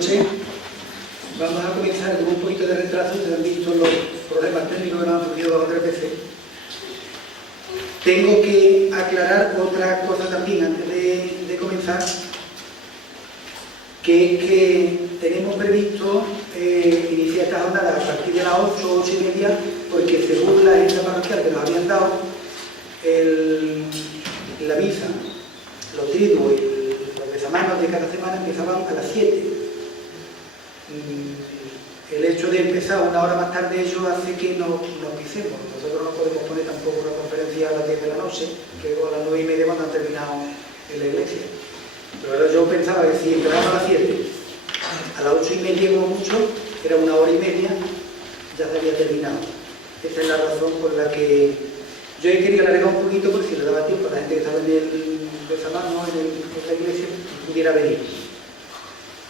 noches. Vamos a comenzar con un poquito de retraso. Ustedes han visto los problemas técnicos que nos han surgido 2 o 3 veces. Tengo que aclarar otra cosa también antes de comenzar, que es que tenemos previsto iniciar esta jornada a partir de las 8, 8:30, porque según la agenda parroquial que nos habían dado, la misa, los triduos y los besamanos de cada semana empezaban a las 7. El hecho de empezar una hora más tarde ello hace que nos pisemos. Nosotros no podemos poner tampoco una conferencia a las 10 de la noche, que a las 9:30 cuando han terminado en la iglesia. Pero yo pensaba que si empezábamos a las 7, a las 8:30 como mucho, era 1 hora y media, ya se había terminado. Esa es la razón por la que yo he querido alargar un poquito, porque si le daba tiempo a la gente que estaba en el besamano, en la iglesia, pudiera venir.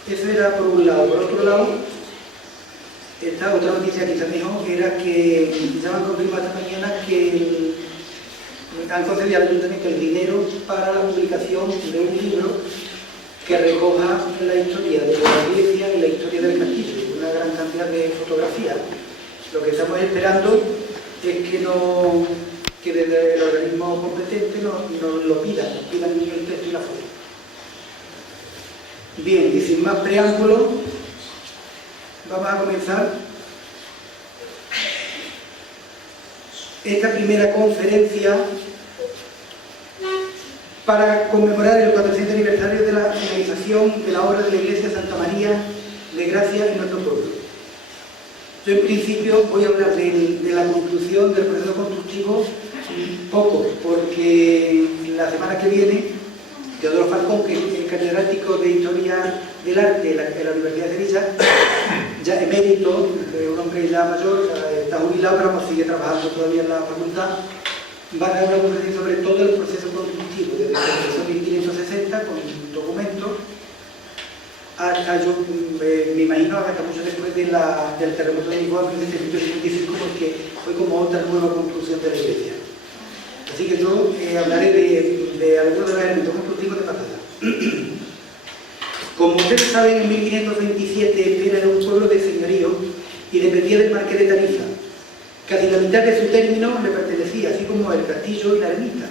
Eso era por un lado. Por otro lado, esta otra noticia quizá mejor era que ya me han confirmado esta mañana que han concedido al ayuntamiento el dinero para la publicación de un libro que recoja la historia de la iglesia y la historia del castillo, una gran cantidad de fotografías. Lo que estamos esperando es que desde el organismo competente nos lo pidan el texto y la foto. Bien, y sin más preámbulos, vamos a comenzar esta primera conferencia para conmemorar el 400 aniversario de la finalización de la obra de la Iglesia Santa María de Gracia en nuestro pueblo. Yo en principio voy a hablar de la conclusión del proceso constructivo poco, porque la semana que viene Teodoro Falcón, que es el catedrático de Historia del Arte de la Universidad de Sevilla, ya emérito, un hombre ya mayor, está jubilado, pero sigue trabajando todavía en la facultad, va a dar una conferencia sobre todo el proceso constructivo, desde el proceso 1560, con documentos, hasta yo me imagino hasta mucho después del terremoto de Lisboa en 1775, porque fue como otra nueva conclusión de la Iglesia. Así que yo hablaré de algunos de los elementos constructivos de Patata. Como ustedes saben, en 1527 Espera era un pueblo de señorío y dependía del marqués de Tarifa. Casi la mitad de su término le pertenecía, así como el castillo y la ermita.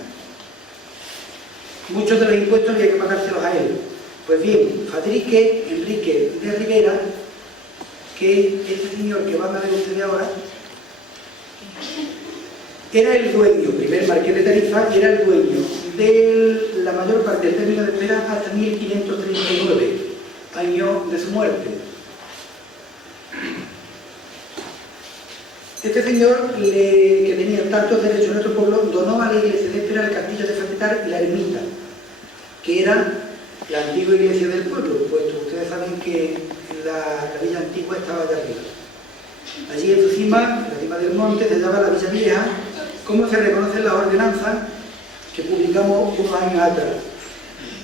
Muchos de los impuestos había que pagárselos a él. Pues bien, Fadrique Enrique de Rivera, que es este señor que van a ver ustedes ahora, era el dueño, primer marqués de Tarifa, y era el dueño de la mayor parte del término de Espera hasta 1539, año de su muerte. Este señor, que tenía tantos derechos en nuestro pueblo, donó a la iglesia de Espera el castillo de Facetar y la ermita, que era la antigua iglesia del pueblo, puesto ustedes saben que la villa antigua estaba allá arriba. Allí en su cima, en la cima del monte, se llama la Villa Vieja, como se reconoce en las ordenanzas que publicamos unos años atrás.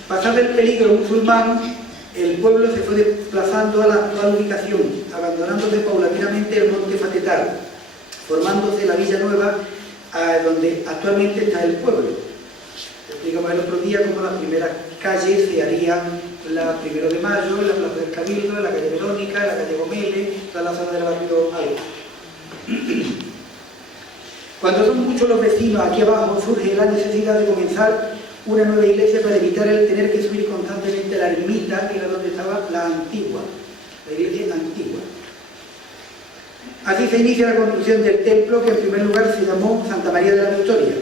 Pasado el peligro musulmán, el pueblo se fue desplazando a la actual ubicación, abandonándose paulatinamente el monte Fatetar, formándose la Villa Nueva, donde actualmente está el pueblo. Explicamos el otro día cómo las primeras calles se harían la 1 de Mayo, la Plaza del Cabildo, la calle Verónica, la calle Gomele, toda la zona del barrio Alba. Cuando son muchos los vecinos aquí abajo, surge la necesidad de comenzar una nueva iglesia para evitar el tener que subir constantemente la ermita, que era donde estaba la antigua, la iglesia antigua. Así se inicia la construcción del templo, que en primer lugar se llamó Santa María de la Victoria,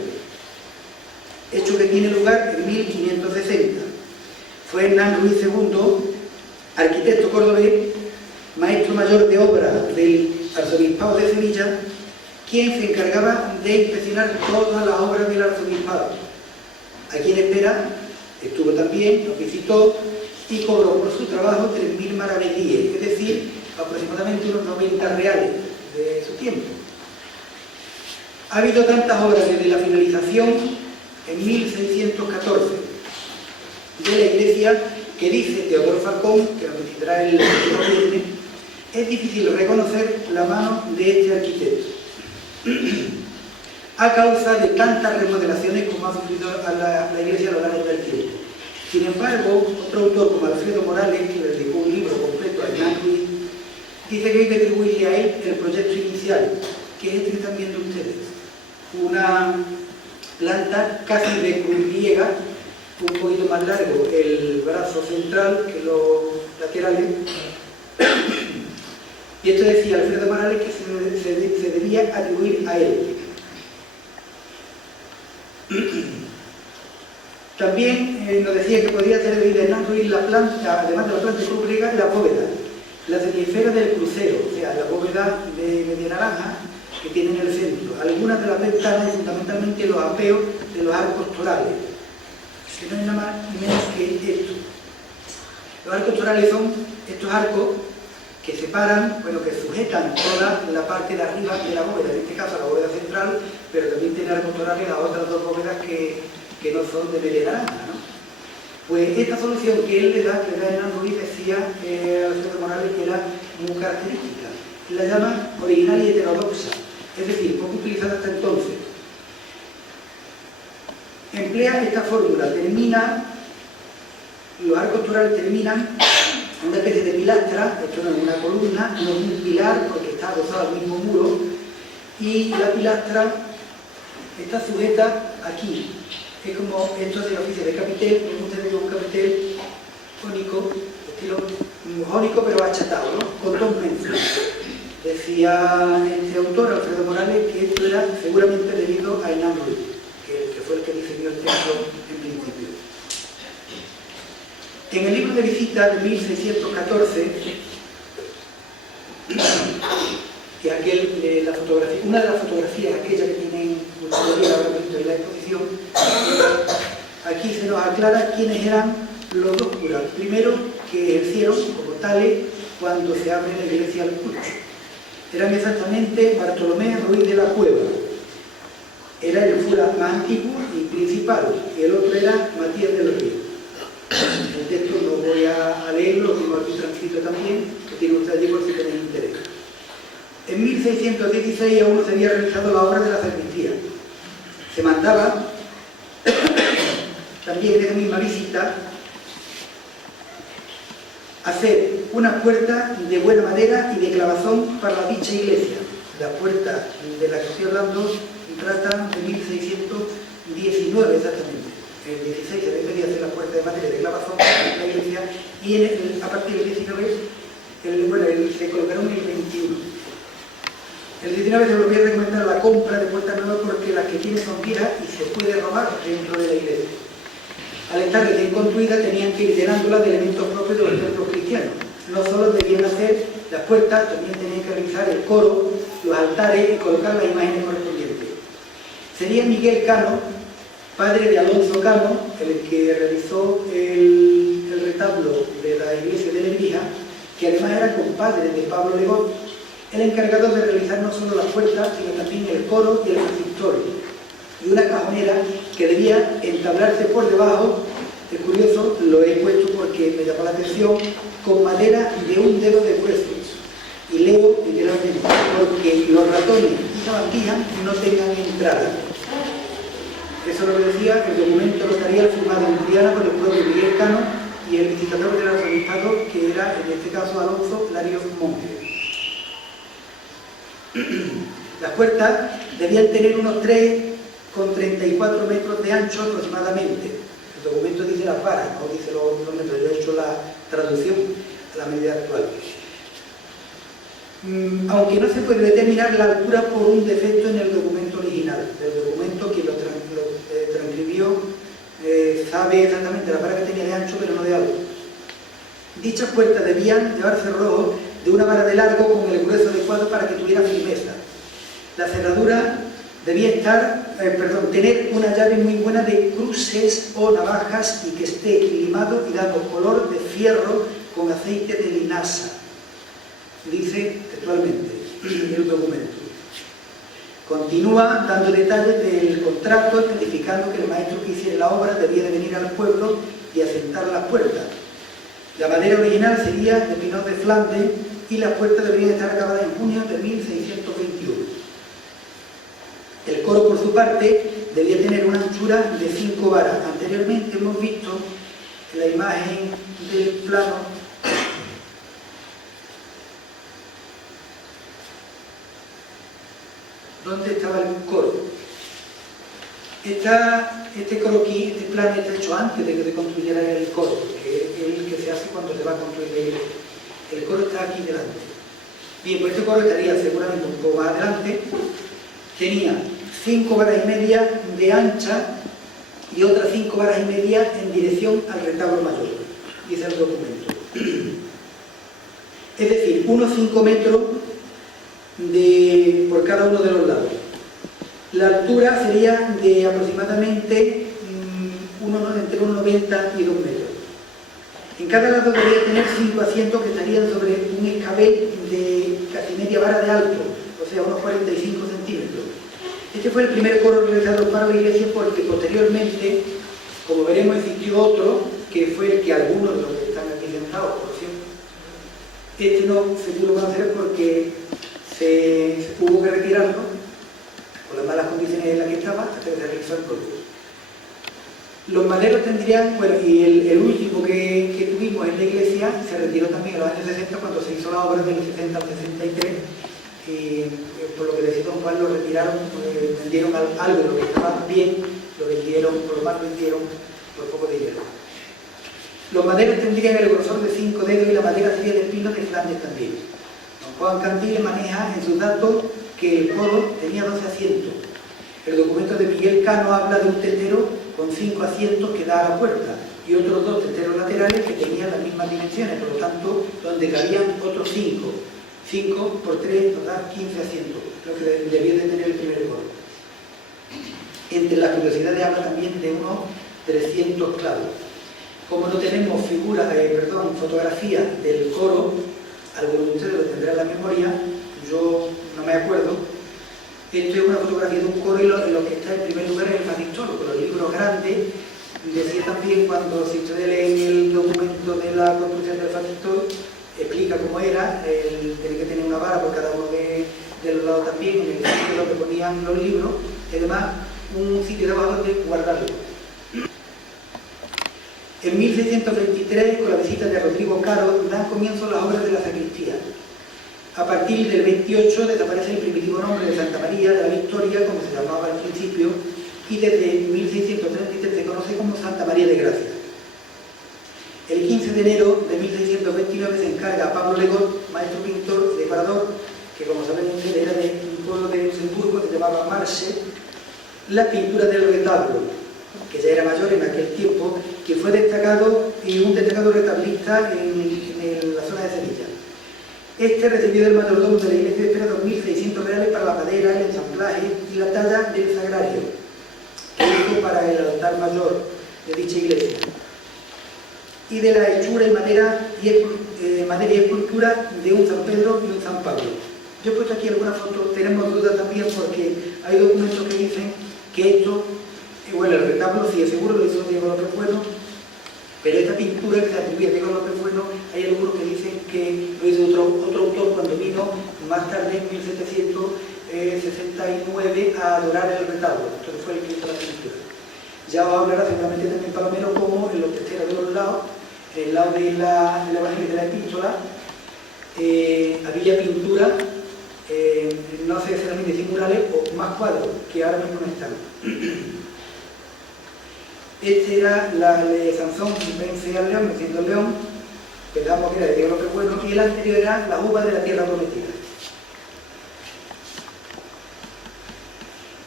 hecho que tiene lugar en 1560. Fue Hernán Ruiz II, arquitecto cordobés, maestro mayor de obra del arzobispado de Sevilla, quien se encargaba de inspeccionar todas las obras del arzobispado. Aquí en Espera estuvo también, nos visitó y cobró por su trabajo 3.000 maravedíes, es decir, aproximadamente unos 90 reales de su tiempo. Ha habido tantas obras desde la finalización en 1614 de la iglesia que dice Teodoro Falcón, que nos visitará el próximo viernes, es difícil reconocer la mano de este arquitecto a causa de tantas remodelaciones como ha sufrido la iglesia a lo largo del tiempo. Sin embargo, otro autor como Alfredo Morales, que le dedicó un libro completo a Hernán Ruiz, dice que hay que atribuirle a él el proyecto inicial, que es este que están viendo ustedes. Una planta casi de cruz griega, un poquito más largo el brazo central que los laterales. Y esto decía Alfredo Morales que se debía atribuir a él. También nos decía que podría ser debido a Hernán Ruiz la planta, además de la planta de cruz griega, la bóveda, la semiesfera del crucero, o sea, la bóveda de media naranja que tiene en el centro. Algunas de las ventanas y fundamentalmente los apeos de los arcos torales, que no es nada más ni menos que esto. Los arcos torales son estos arcos que separan, bueno, que sujetan toda la parte de arriba de la bóveda, en este caso la bóveda central, pero también tiene arcos torales las otras dos bóvedas que no son de media naranja, ¿no? Pues esta solución que él le da Hernán Ruiz, decía Alfredo Morales, que era muy característica. La llama original y heterodoxa, es decir, poco utilizada hasta entonces. Emplea esta fórmula, los arcos torales terminan en una especie de pilastra, esto no es una columna, no es un pilar porque está adosado al mismo muro, y la pilastra está sujeta aquí. Es como esto es el oficio de capitel, como ustedes ven un capitel jónico, estilo jónico pero achatado, ¿no? Con dos mensos. Decía este autor, Alfredo Morales, que esto era seguramente debido a Hernán Ruiz, que fue el que diseñó el texto en principio. En el libro de visita de 1614, que una de las fotografías, aquella que tienen ustedes ahora visto en la exposición, aquí se nos aclara quiénes eran los dos curas. Primero, que ejercieron como tales cuando se abre la iglesia al culto. Eran exactamente Bartolomé Ruiz de la Cueva. Era el cura más antiguo y principal, y el otro era Matías del Río. El texto no voy a leerlo, lo tengo aquí transcrito también, que tiene usted allí por si tenéis interés. En 1616 aún no se había realizado la obra de la sacristía. Se mandaba, también en esa misma visita, hacer una puerta de buena madera y de clavazón para la dicha iglesia. La puerta de la que estoy hablando trata de 1619 exactamente. En el 16 se había pedido hacer la puerta de madera de clavazón para la iglesia y a partir del 19 se colocaron en el 21. En el 19 se volvió a recomendar la compra de puertas nuevas porque las que tienen son viejas y se puede robar dentro de la iglesia. Al estar recién construidas tenían que ir llenándolas de elementos propios de los templos cristianos. No solo debían hacer las puertas, también tenían que realizar el coro, los altares y colocar las imágenes correspondientes. Sería Miguel Cano, padre de Alonso Cano, el que realizó el retablo de la iglesia de Lebrija, que además era compadre de Pablo Legot, el encargado de realizar no solo las puertas, sino también el coro y el refectorio, y una cajonera que debía entablarse por debajo. Es curioso, lo he puesto porque me llamó la atención, con madera de un dedo de grueso. Y leo literalmente, porque los ratones y sabandijas no tengan entrada. Eso lo que decía, el documento lo estaría firmado en Triana por el propio Miguel Cano y el visitador del arzobispado, que era en este caso Alonso Larios Monge. Las puertas debían tener unos 3,34 metros de ancho aproximadamente. El documento dice las varas, no dice los metros. Yo he hecho la traducción a la medida actual. Aunque no se puede determinar la altura por un defecto en el documento original. El documento que lo transcribió sabe exactamente la vara que tenía de ancho, pero no de alto. Dichas puertas debían llevar cerrojo de una vara de largo con el grueso adecuado para que tuviera firmeza. La cerradura debía tener una llave muy buena de cruces o navajas y que esté limado y dando color de fierro con aceite de linaza. Dice textualmente el documento. Continúa dando detalles del contrato, especificando que el maestro que hiciera la obra debía de venir al pueblo y asentar las puertas. La madera original sería de pinot de Flandes y las puertas deberían estar acabadas en junio de 1621. El coro, por su parte, debía tener una anchura de 5 varas. Anteriormente hemos visto la imagen del plano, donde estaba el coro. Este croquis, este plano está hecho antes de que se construyera el coro, que es el que se hace cuando se va a construir la iglesia. El coro está aquí delante. Bien, pues este coro estaría seguramente un poco más adelante. Tenía 5 varas y media de ancha y otras 5 varas y media en dirección al retablo mayor, dice el documento. Es decir, unos 5 metros por cada uno de los lados. La altura sería de aproximadamente entre unos 90 y 2 metros. En cada lado debería tener 5 asientos que estarían sobre un escabel de casi media vara de alto, o sea, unos 45 centímetros. Este fue el primer coro realizado para la iglesia porque posteriormente, como veremos, existió otro, que fue el que algunos de los que están aquí sentados, por cierto, este no se pudo conocer porque se hubo que retirarlo por las malas condiciones en las que estaba hasta que se realizó el coro. Los maderos tendrían, bueno, y el último que tuvimos en la iglesia se retiró también en los años 60 cuando se hizo la obra del 60 al 63, y por lo que decía don Juan lo retiraron, vendieron algo de lo que estaba bien, lo vendieron, por lo más vendieron por poco dinero. Los maderos tendrían el grosor de 5 dedos y la madera sería de pino de Flandes también. Don Juan Cantil maneja en sus datos que el coro tenía 12 asientos. El documento de Miguel Cano habla de un tetero con 5 asientos que da a la puerta y otros 2 teteros laterales que tenían las mismas dimensiones, por lo tanto, donde cabían otros 5. 5 por 3 nos da 15 asientos, lo que debía de tener el primer coro. Entre las curiosidades habla también de unos 300 clavos. Como no tenemos fotografía del coro, algunos de ustedes lo tendrán en la memoria, yo no me acuerdo. Esto es una fotografía de un coro y lo que está en primer lugar es el magistolo, con los libros grandes. Decía también, cuando si ustedes leen el documento de la construcción del magistolo, explica cómo era, tenía que tener una vara por cada uno de los lados también, en el sitio donde ponían los libros, y además un sitio debajo donde guardarlo. En 1623, con la visita de Rodrigo Caro, dan comienzo las obras de la sacristía. A partir del 28 desaparece el primitivo nombre de Santa María de la Victoria, como se llamaba al principio, y desde 1633 se conoce como Santa María de Gracia. El 15 de enero de 1629 se encarga a Pablo Legot, maestro pintor, decorador, que como saben ustedes era de un pueblo de Luxemburgo que se llamaba Marche, la pintura del retablo, que ya era mayor en aquel tiempo, que fue destacado y un destacado retablista en la zona de Sevilla. Este recibió del mayordomo de la iglesia de Espera 2.600 reales para la madera, el ensamblaje y la talla del sagrario, que hizo para el altar mayor de dicha iglesia, y de la hechura y madera y escultura de un San Pedro y un San Pablo. Yo he puesto aquí algunas fotos, tenemos dudas también porque hay documentos que dicen que esto, bueno, el retablo sí, seguro lo hizo Diego López Bueno, pero esta pintura que se atribuye a Diego López Bueno, hay algunos que dicen que lo hizo otro autor cuando vino más tarde, en 1769, a adorar el retablo. Entonces fue el que hizo la pintura. Ya os hablará seguramente también Palomero como en los testeros de los lados, en el lado de la Evangelio de la Epístola, había pintura, no sé si eran murales o más cuadros, que ahora mismo no están. Este era la de Sansón, vence al león, venciendo al león, pensamos que era de Diego López Bueno, y el anterior era la uva de la tierra prometida.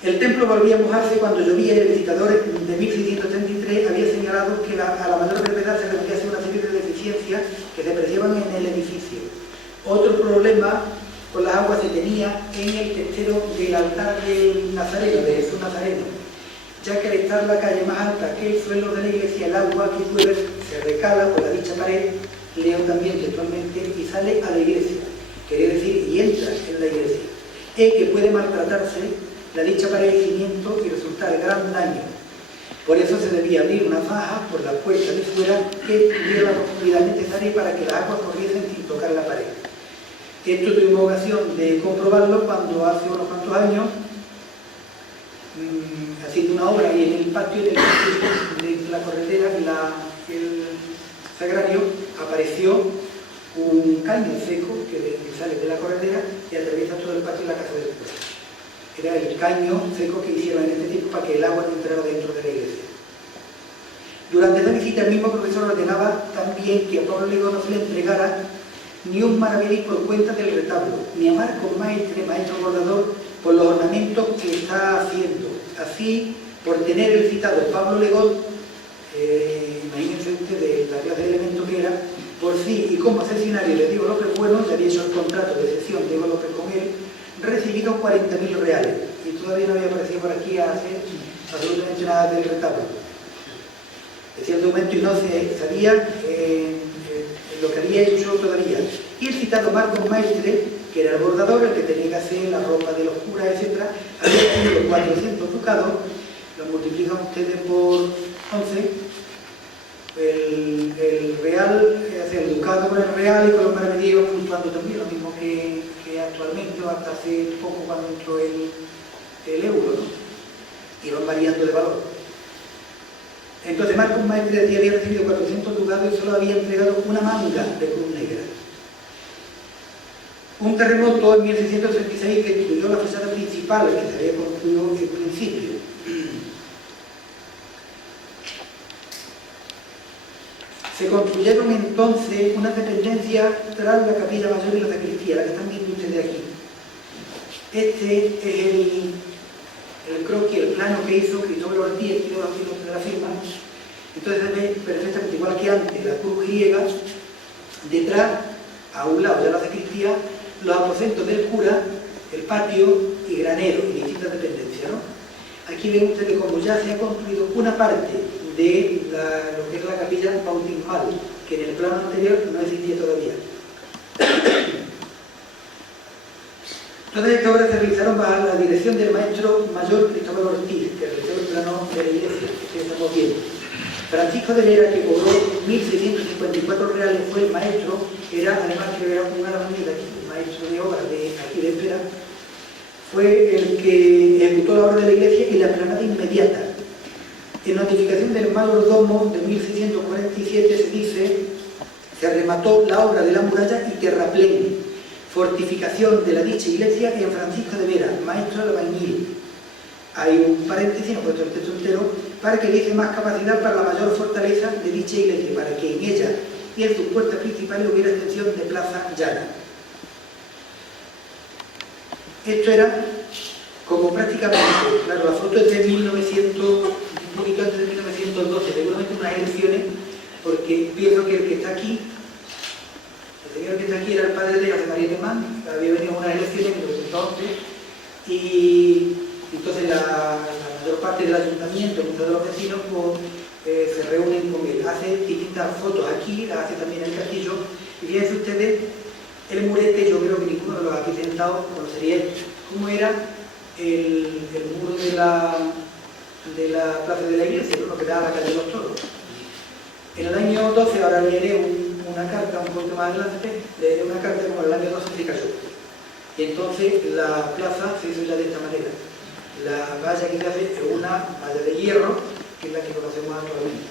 El templo volvía a mojarse cuando llovía y el visitador de 1633 había señalado que a la mayor brevedad se requería una serie de deficiencias que se apreciaban en el edificio. Otro problema con las aguas se tenía en el testero del altar del Nazareno, de Jesús Nazareno, ya que al estar la calle más alta que el suelo de la iglesia, el agua que llueve se recala por la dicha pared, leo también textualmente, y sale a la iglesia, quería decir, y entra en la iglesia, que puede maltratarse la dicha pared y cimiento y resultar gran daño. Por eso se debía abrir una faja por la puerta de fuera que tuviera la profundidad necesaria para que las aguas corriesen sin tocar la pared. Esto tuvimos ocasión de comprobarlo cuando hace unos cuantos años, haciendo una obra y en el patio de la corredera, el sagrario, apareció un caño seco que sale de la corredera y atraviesa todo el patio de la casa del pueblo. Era el caño seco que hicieron en este tiempo para que el agua no entrara dentro de la iglesia. Durante esta visita el mismo profesor ordenaba también que a Pablo Legón no se le entregara ni un maravedí por cuenta del retablo, ni a Marcos Maestre, maestro bordador, por los ornamentos que está haciendo. Así, por tener el citado Pablo Legón, imagínense ustedes la clase de elemento que era, por sí y como asesinario de Diego López Bueno, ya había hecho el contrato de cesión de Diego López con él, recibido 40.000 reales. Y todavía no había aparecido por aquí a hacer absolutamente nada del retablo. Decía el documento y no se sabía lo que había hecho todavía. Y el citado Marcos Maestre, que era el bordador, el que tenía que hacer la ropa de los curas, etc., había tenido 400 ducados, lo multiplican ustedes por 11, el real, el ducado con el real y con los maravedíes fluctuando también, lo mismo que actualmente, o hasta hace poco cuando entró el euro, ¿no? Iban variando de valor. Entonces Marcos Maestre había recibido 400 ducados y solo había entregado una manga de cruz negra. Un terremoto en 1636 que destruyó la fachada principal que se había construido en principio. Se construyeron entonces una dependencia tras la capilla mayor y la sacristía, la que están viendo ustedes aquí. Este es el croquis, el plano que hizo Cristóbal Ortiz, el tiro de la firma. Entonces se ve perfectamente igual que antes, la cruz griega, detrás, a un lado de la sacristía, los aposentos del cura, el patio y granero y distintas dependencias, ¿no? Aquí ven ustedes cómo ya se ha construido una parte de lo que es la capilla bautismal, que en el plano anterior no existía todavía. Todas estas obras se realizaron bajo la dirección del maestro mayor Cristóbal Ortiz, que realizó el plano de la iglesia, que estamos viendo. Francisco de Vera, que cobró 1.654 reales, fue el maestro, era además que era un aragonés aquí, maestro de obras de aquí de Espera, fue el que ejecutó la obra de la iglesia y la explanada inmediata. En notificación del mayordomo de 1647 se dice: se remató la obra de la muralla y terraplén, fortificación de la dicha iglesia en Francisco de Vera, maestro de albañil. Hay un paréntesis, no he puesto el texto entero, para que diese más capacidad para la mayor fortaleza de dicha iglesia, para que en ella y en sus puertas principales hubiera extensión de plaza llana. Esto era como prácticamente, claro, la foto es de 1900, un poquito antes de 1912, seguramente unas elecciones, porque pienso que el que está aquí, el señor que está aquí era el padre de José María Temán, había venido a unas elecciones en 1911, y entonces la mayor parte del ayuntamiento, muchos de los vecinos, pues, se reúnen con él. Hace distintas fotos aquí, las hace también en el castillo, y fíjense ustedes, el murete, yo creo que ninguno de los aquí sentados conocería cómo era el muro de la plaza de la iglesia, ¿no? Lo que da a la calle de los Toros. En el año 12, ahora leeré una carta un poco más adelante, leeré una carta como el año 12 se cayó. Y entonces la plaza se hizo ya de esta manera. La valla que se hace es una valla de hierro, que es la que conocemos actualmente.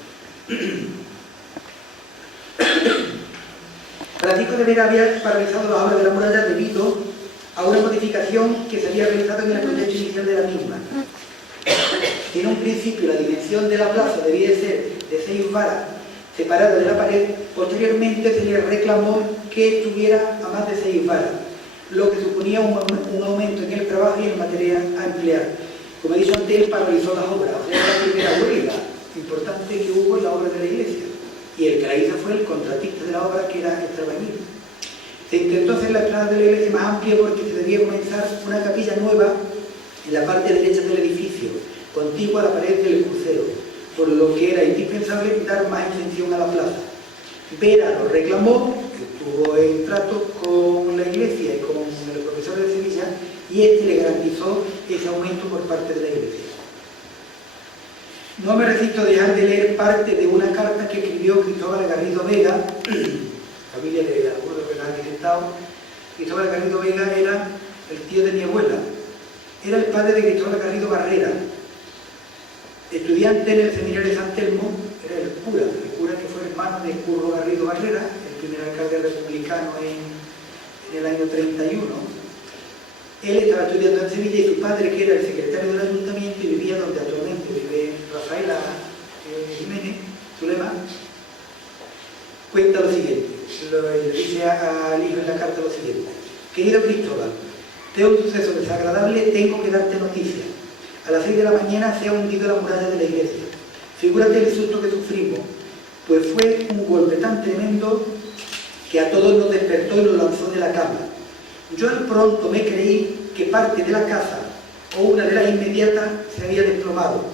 Francisco de Vera había paralizado la obra de la muralla debido a una modificación que se había realizado en el proyecto inicial de la misma. En un principio la dimensión de la plaza debía ser de 6 varas separadas de la pared, posteriormente se le reclamó que estuviera a más de 6 varas, lo que suponía un aumento en el trabajo y en el material a emplear. Como he dicho antes, él paralizó las obras, o sea, la primera huelga importante que hubo en la obra de la iglesia. Y el que la hizo fue el contratista de la obra, que era el albañil. Se intentó hacer la explanada de la iglesia más amplia porque se debía comenzar una capilla nueva en la parte derecha del edificio, contigua a la pared del crucero, por lo que era indispensable dar más extensión a la plaza. Vera lo reclamó, estuvo en trato con la iglesia y con el profesor de Sevilla, y este le garantizó ese aumento por parte de la iglesia. No me resisto a dejar de leer parte de una carta que escribió Cristóbal Garrido Vega, familia de algunos que la han visitado. Cristóbal Garrido Vega era el tío de mi abuela, era el padre de Cristóbal Garrido Barrera, estudiante en el seminario de San Telmo, era el cura que fue hermano de Curro Garrido Barrera, el primer alcalde republicano en el año 31. Él estaba estudiando en Sevilla y su padre, que era el secretario del ayuntamiento y vivía donde actualmente vive Rafaela Jiménez, Zulema, cuenta lo siguiente, le dice al hijo en la carta lo siguiente: querido Cristóbal, tengo un suceso desagradable, tengo que darte noticia. A las 6 de la mañana se ha hundido la muralla de la iglesia. Figúrate el susto que sufrimos, pues fue un golpe tan tremendo que a todos nos despertó y nos lanzó de la cama. Yo al pronto me creí que parte de la casa o una de las inmediatas se había desplomado.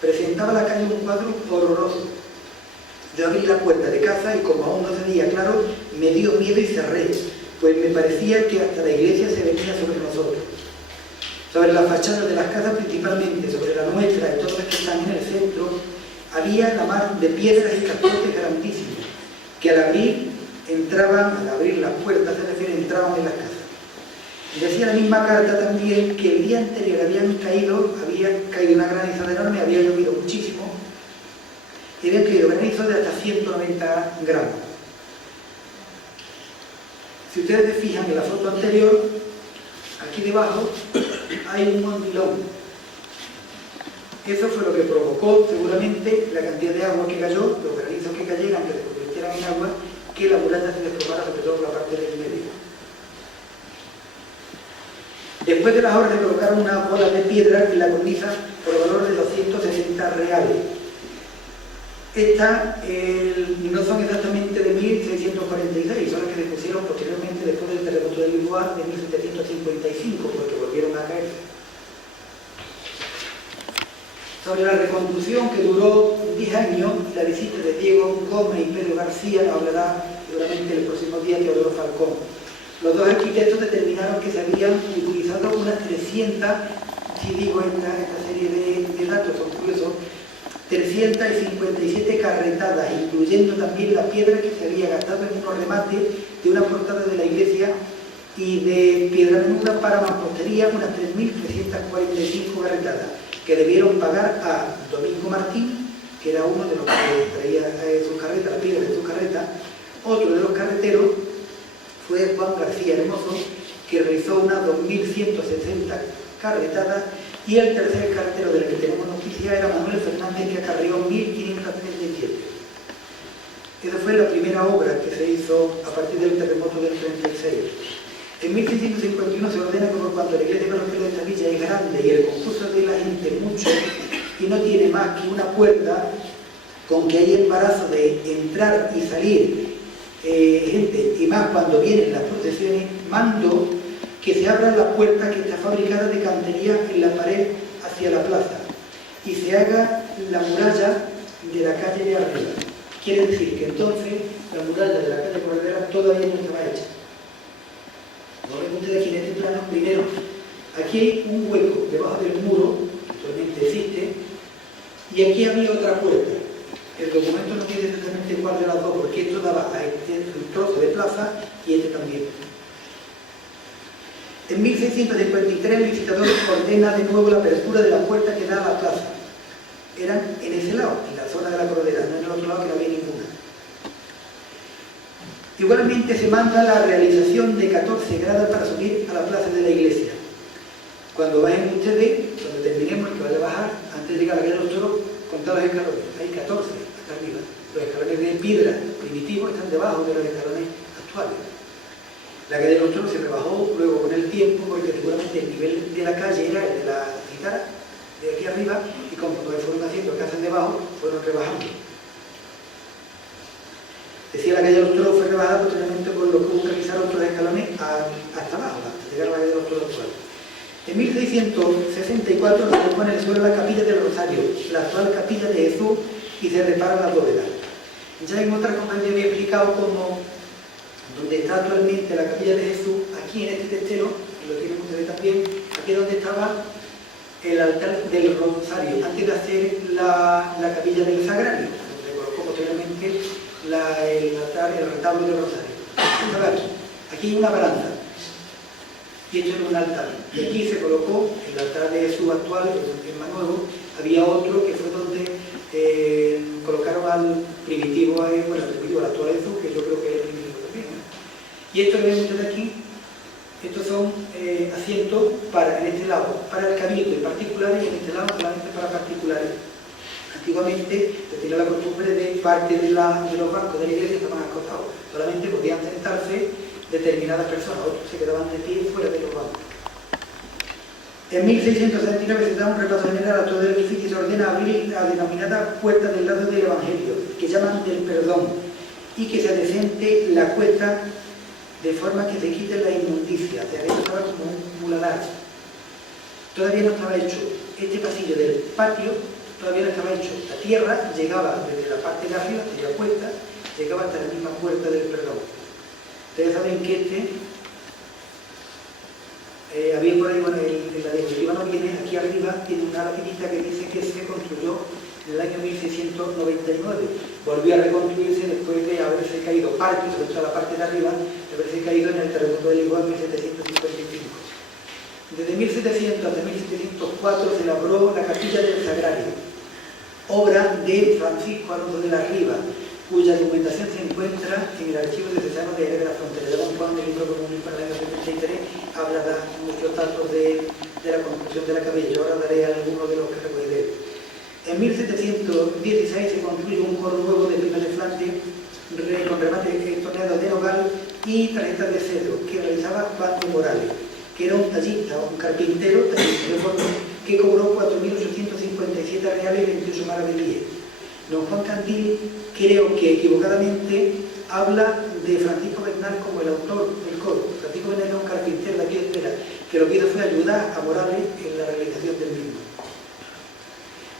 Presentaba la calle un cuadro horroroso. Yo abrí la puerta de casa y como aún no se veía claro, me dio miedo y cerré, pues me parecía que hasta la iglesia se venía sobre nosotros. Sobre las fachadas de las casas, principalmente sobre la nuestra y todas las que están en el centro, había la mar de piedras y cascotes grandísimos, que al abrir las puertas, se refiere, entraban en las casas. Decía la misma carta también que el día anterior había caído una granizada enorme, había llovido muchísimo, y habían caído granizos de hasta 190 gramos. Si ustedes se fijan en la foto anterior, aquí debajo hay un ondilón. Eso fue lo que provocó seguramente la cantidad de agua que cayó, los granizos que cayeran, que se convirtieran en agua, que la muralla se desplomara, sobre todo por la parte del medio. Después de las obras se colocaron unas bolas de piedra en la cornisa por valor de 260 reales. Estas no son exactamente de 1646, son las que se pusieron posteriormente después del terremoto de Lisboa de 1755, porque volvieron a caer. Sobre la reconstrucción, que duró 10 años, la visita de Diego Gómez y Pedro García nos hablará seguramente el próximo día Teodoro Falcón. Los dos arquitectos determinaron que se habían utilizado unas 300, si digo esta serie de datos, son curiosos, 357 carretadas, incluyendo también la piedra que se había gastado en unos remates de una portada de la iglesia y de piedra menuda para mampostería, unas 3.345 carretadas, que debieron pagar a Domingo Martín, que era uno de los que traía sus carretas, la piedra de sus carretas. Otro de los carreteros fue Juan García Hermoso, que realizó unas 2.160 carretadas, y el tercer carretero del que tenemos noticia era Manuel Fernández, que acarreó 1.537. Esa fue la primera obra que se hizo a partir del terremoto del 36. En 1651 se ordena que por cuanto la iglesia parroquial de esta villa es grande y el concurso de la gente mucho y no tiene más que una puerta con que hay embarazo de entrar y salir gente, y más cuando vienen las procesiones, mando que se abra la puerta que está fabricada de cantería en la pared hacia la plaza y se haga la muralla de la calle de arriba. Quiere decir que entonces la muralla de la calle Cordillera todavía no estaba hecha. No ven ustedes aquí en este plano, primero, aquí hay un hueco debajo del muro, que actualmente existe, y aquí había otra puerta. El documento no dice exactamente cuál de las dos, porque esto daba a este trozo de plaza y este también. En 1653 el visitador ordena de nuevo la apertura de la puerta que da a la plaza. Eran en ese lado, en la zona de la Cordera, no en el otro lado que no había ninguna. Igualmente se manda la realización de 14 gradas para subir a la plaza de la iglesia. Cuando vayan ustedes, cuando terminemos, que vaya a bajar, antes de llegar a la calle de los Toros, contad los escalones. Hay 14 hasta arriba. Los escalones de piedra primitivos están debajo de los escalones actuales. La calle de los Toros se rebajó luego con el tiempo, porque seguramente el nivel de la calle era el de la guitarra, de aquí arriba, y como fueron haciendo casas debajo, fueron rebajando. Decía la calle de los Toros fue rebajada posteriormente por lo que hubo que realizar otros escalones hasta abajo, hasta llegar a la calle de los Toros actual. En 1664 se pone en el suelo la capilla del Rosario, la actual capilla de Jesús, y se repara la bóveda. Ya en otras conferencias había explicado cómo, donde está actualmente la capilla de Jesús, aquí en este testero, que lo tienen ustedes también, aquí es donde estaba el altar del Rosario, antes de hacer la capilla del Sagrario, donde colocó posteriormente el altar, el retablo del Rosario. Aquí hay una balanza, y esto era un altar. Y aquí se colocó el altar de Jesús actual, el más nuevo. Había otro que fue donde colocaron actual primitivo es, bueno, el primitivo, el actual es que yo creo que es el primitivo también, ¿no? Y esto que ven ustedes aquí, estos son asientos para, en este lado, para el cabildo y particulares, y en este lado solamente para particulares. Antiguamente se tenía la costumbre de parte de los bancos de la iglesia estaban acostados, solamente podían sentarse determinadas personas, otros se quedaban de pie fuera de los bancos. En 1679 se da un repaso general a todo el edificio y se ordena abrir la denominada puerta del lado del Evangelio, que llaman del perdón, y que se adecente la cuesta de forma que se quite la inmundicia. O sea, esto estaba como un muladar. Todavía no estaba hecho este pasillo del patio, todavía no estaba hecho. La tierra llegaba desde la parte de arriba, de la puerta, llegaba hasta la misma puerta del perdón. Ustedes saben que había por ahí, bueno, en la diapositiva no viene, aquí arriba tiene una lapidita que dice que se construyó en el año 1699. Volvió a reconstruirse después de haberse caído parte, sobre todo la parte de arriba, de haberse caído en el terremoto de Lisboa en 1755. Desde 1700 hasta 1704 se elaboró la Capilla del Sagrario, obra de Francisco Alonso de la Riva, cuya documentación se encuentra en el archivo diocesano de Jerez de la Frontera. Ya Don Juan, del libro común para el año 73, habla de muchos datos de la construcción de la capilla. Yo ahora daré algunos de los que recuerde. En 1716 se construyó un coro nuevo de pinos de Flandes con remate torneados de nogal y tarjetas de cedro que realizaba Juan de Morales, que era un tallista, un carpintero, tallista de forma, que cobró 4.857 reales y 28 maravedíes. Don Juan Candil, creo que equivocadamente, habla de Francisco Bernal como el autor del coro. Francisco Bernal era un carpintero de aquí de Espera, que lo que hizo fue ayudar a Morales en la realización del mismo.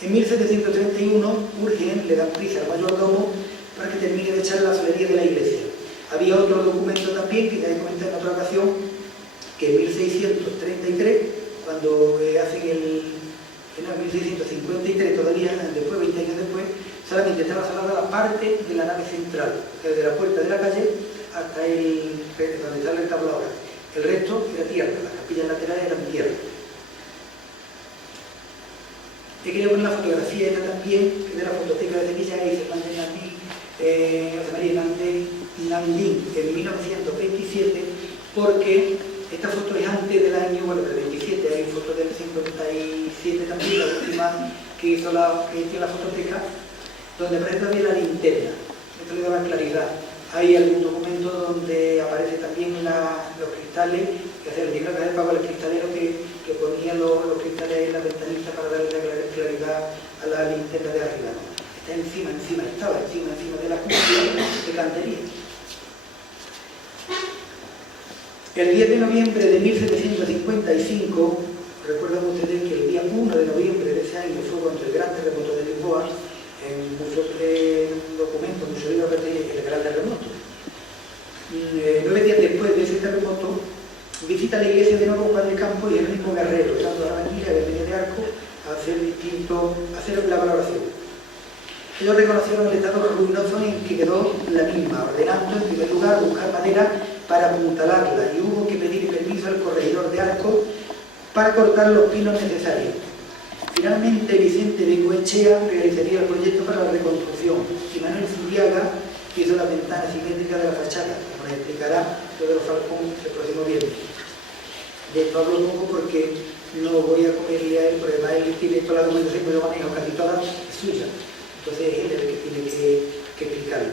En 1731 urgen, le dan prisa al mayordomo para que termine de echar la solería de la iglesia. Había otro documento también, que ya he comentado en otra ocasión, que en 1633, cuando hacen en 1653, todavía después, 20 años después, solamente estaba salada la parte de la nave central, desde la puerta de la calle hasta donde está el retablo ahora. El resto era tierra, las capillas laterales eran tierra. He querido poner la fotografía esta también, que es de la fototeca de Sevilla, y se manda José María Hernández Nandín, en 1927, porque esta foto es antes del año, bueno, del 27, hay fotos del 57 también, la última que hizo la fototeca, donde aparece también la linterna. Esto le daba claridad. Hay algún documento donde aparece también los cristales, que hace el dinero que hace pago al cristalero que ponía los cristales en la ventanita para darle la claridad a la linterna de arriba. Está estaba encima de la cúpula de cantería. El 10 de noviembre de 1755, recuerdan ustedes que el día 1 de noviembre de ese año fue cuando el gran terremoto de Lisboa, en muchos documentos, muchos libros de el gran terremoto. 9 días después de ese terremoto, visita la iglesia de nuevo Juan de Campo y el mismo Guerrero, dando a la manilla de Peña de Arco a hacer la valoración. Ellos reconocieron el estado ruinoso en que quedó la misma, ordenando en primer lugar buscar madera para apuntalarla, y hubo que pedir permiso al corregidor de Arco para cortar los pinos necesarios. Finalmente, Vicente Bengoechea realizaría el proyecto para la reconstrucción y Manuel Zuriaga hizo las ventanas simétricas de la fachada, como les explicará Pedro Falcón el próximo viernes. De esto hablo poco porque no voy a comerle a él, porque además él tiene toda la documentación que yo manejo, casi toda es suya. Entonces él es el que tiene que explicarlo.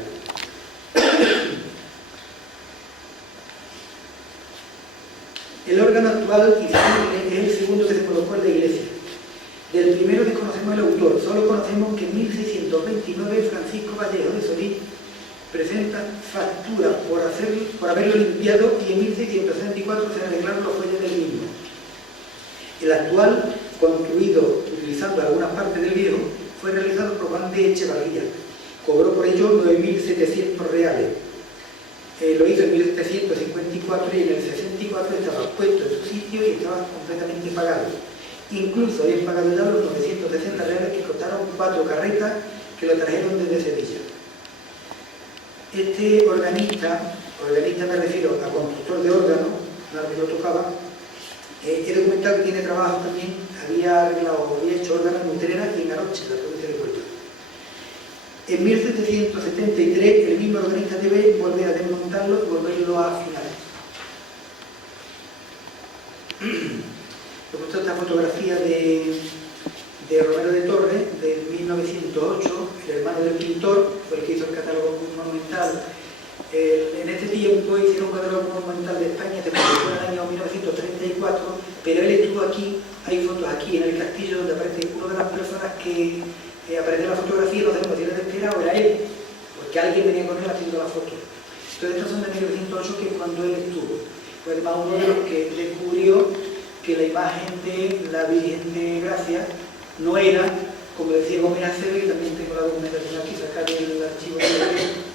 El órgano actual es el segundo que se colocó en la iglesia. Del primero desconocemos el autor, solo conocemos que en 1629 Francisco Vallejo de Solís presenta factura por haberlo limpiado y en 1664 se arreglaron los fuelles del mismo. El actual, construido utilizando algunas partes del viejo, fue realizado por Juan de Echevarría. Cobró por ello 9.700 reales. Lo hizo en 1754 y en el 64 estaba puesto en su sitio y estaba completamente pagado. Incluso habían pagado ya los 960 reales que costaron 4 carretas que lo trajeron desde Sevilla. Este organista me refiero a constructor de órgano, la que yo tocaba, he documentado que tiene trabajo también, había hecho órganos en Utrera y en Aroche, la provincia de Huelva. En 1773 el mismo organista debe volver a desmontarlo y volverlo a afinar. He puesto esta fotografía de Romero de Torres, de 1908, el hermano del pintor, fue el que hizo el catálogo monumental. En este tiempo hicieron un catálogo monumental de España, se publicó en el año 1934, pero él estuvo aquí, hay fotos aquí en el castillo donde aparece una de las personas que aparece en la fotografía, no sabemos si era despierto o era él, porque alguien venía con él haciendo la foto. Entonces estas son de 1908, que es cuando él estuvo. Fue además uno de los que descubrió que la imagen de la Virgen de Gracia no era, como decía Gómez Acevedo, y también tengo la documentación aquí sacada del archivo de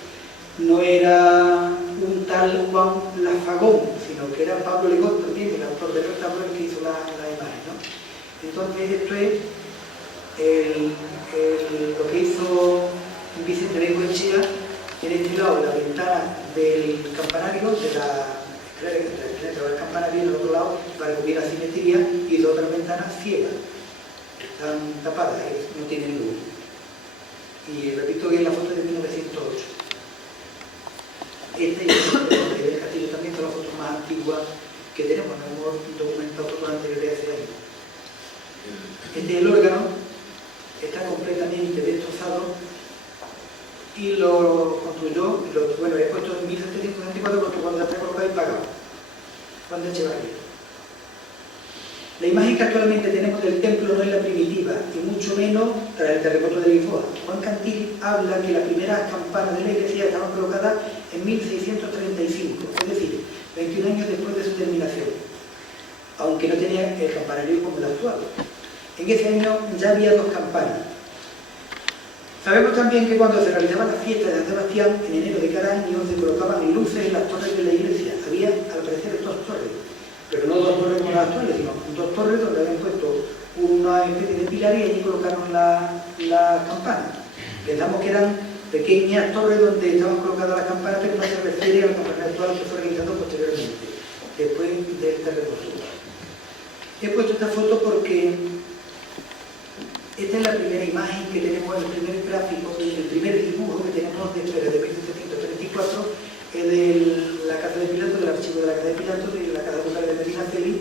no era un tal Juan Lafagón, sino que era Pablo Legón también, el autor del retablo, el que hizo la imagen, ¿no? Entonces esto es lo que hizo Vicente Bengoechea en este lado, la ventana del campanario, de la del campanario, y en el otro lado, para que hubiera simetría, y dos otras ventanas ciegas, están tapadas, no tienen luz. Y repito que es la foto de 1908. Este y el castillo también son las fotos más antiguas que tenemos, no hemos documentado fotos anteriores de hace años. Este es el órgano, está completamente destrozado y lo construyó, bueno, he puesto en 1764 porque cuando está colocado y pagado, Juan de Echevarría. La imagen que actualmente tenemos del templo no es la primitiva, y mucho menos tras el terremoto de Lisboa. Juan Cantil habla que las primeras campanas de la iglesia estaban colocadas en 1635, es decir, 21 años después de su terminación, aunque no tenía el campanario como el actual. En ese año ya había dos campanas. Sabemos también que cuando se realizaban las fiestas de San Sebastián, en enero de cada año, se colocaban luces en las torres de la iglesia. Había, al parecer, dos torres, pero no dos torres como las actuales, sino dos torres donde habían puesto una especie de pilar y allí colocaron la campana. Pensamos que eran pequeñas torres donde estaban colocadas las campanas, pero no se refiere al campanario actual que fue realizado posteriormente, después del terremoto. He puesto esta foto porque esta es la primera imagen que tenemos, el primer gráfico, el primer dibujo que tenemos de 1734, es de la Casa de Pilato, del archivo de la Casa de Pilato, de la Casa Ducal de Medina Celi,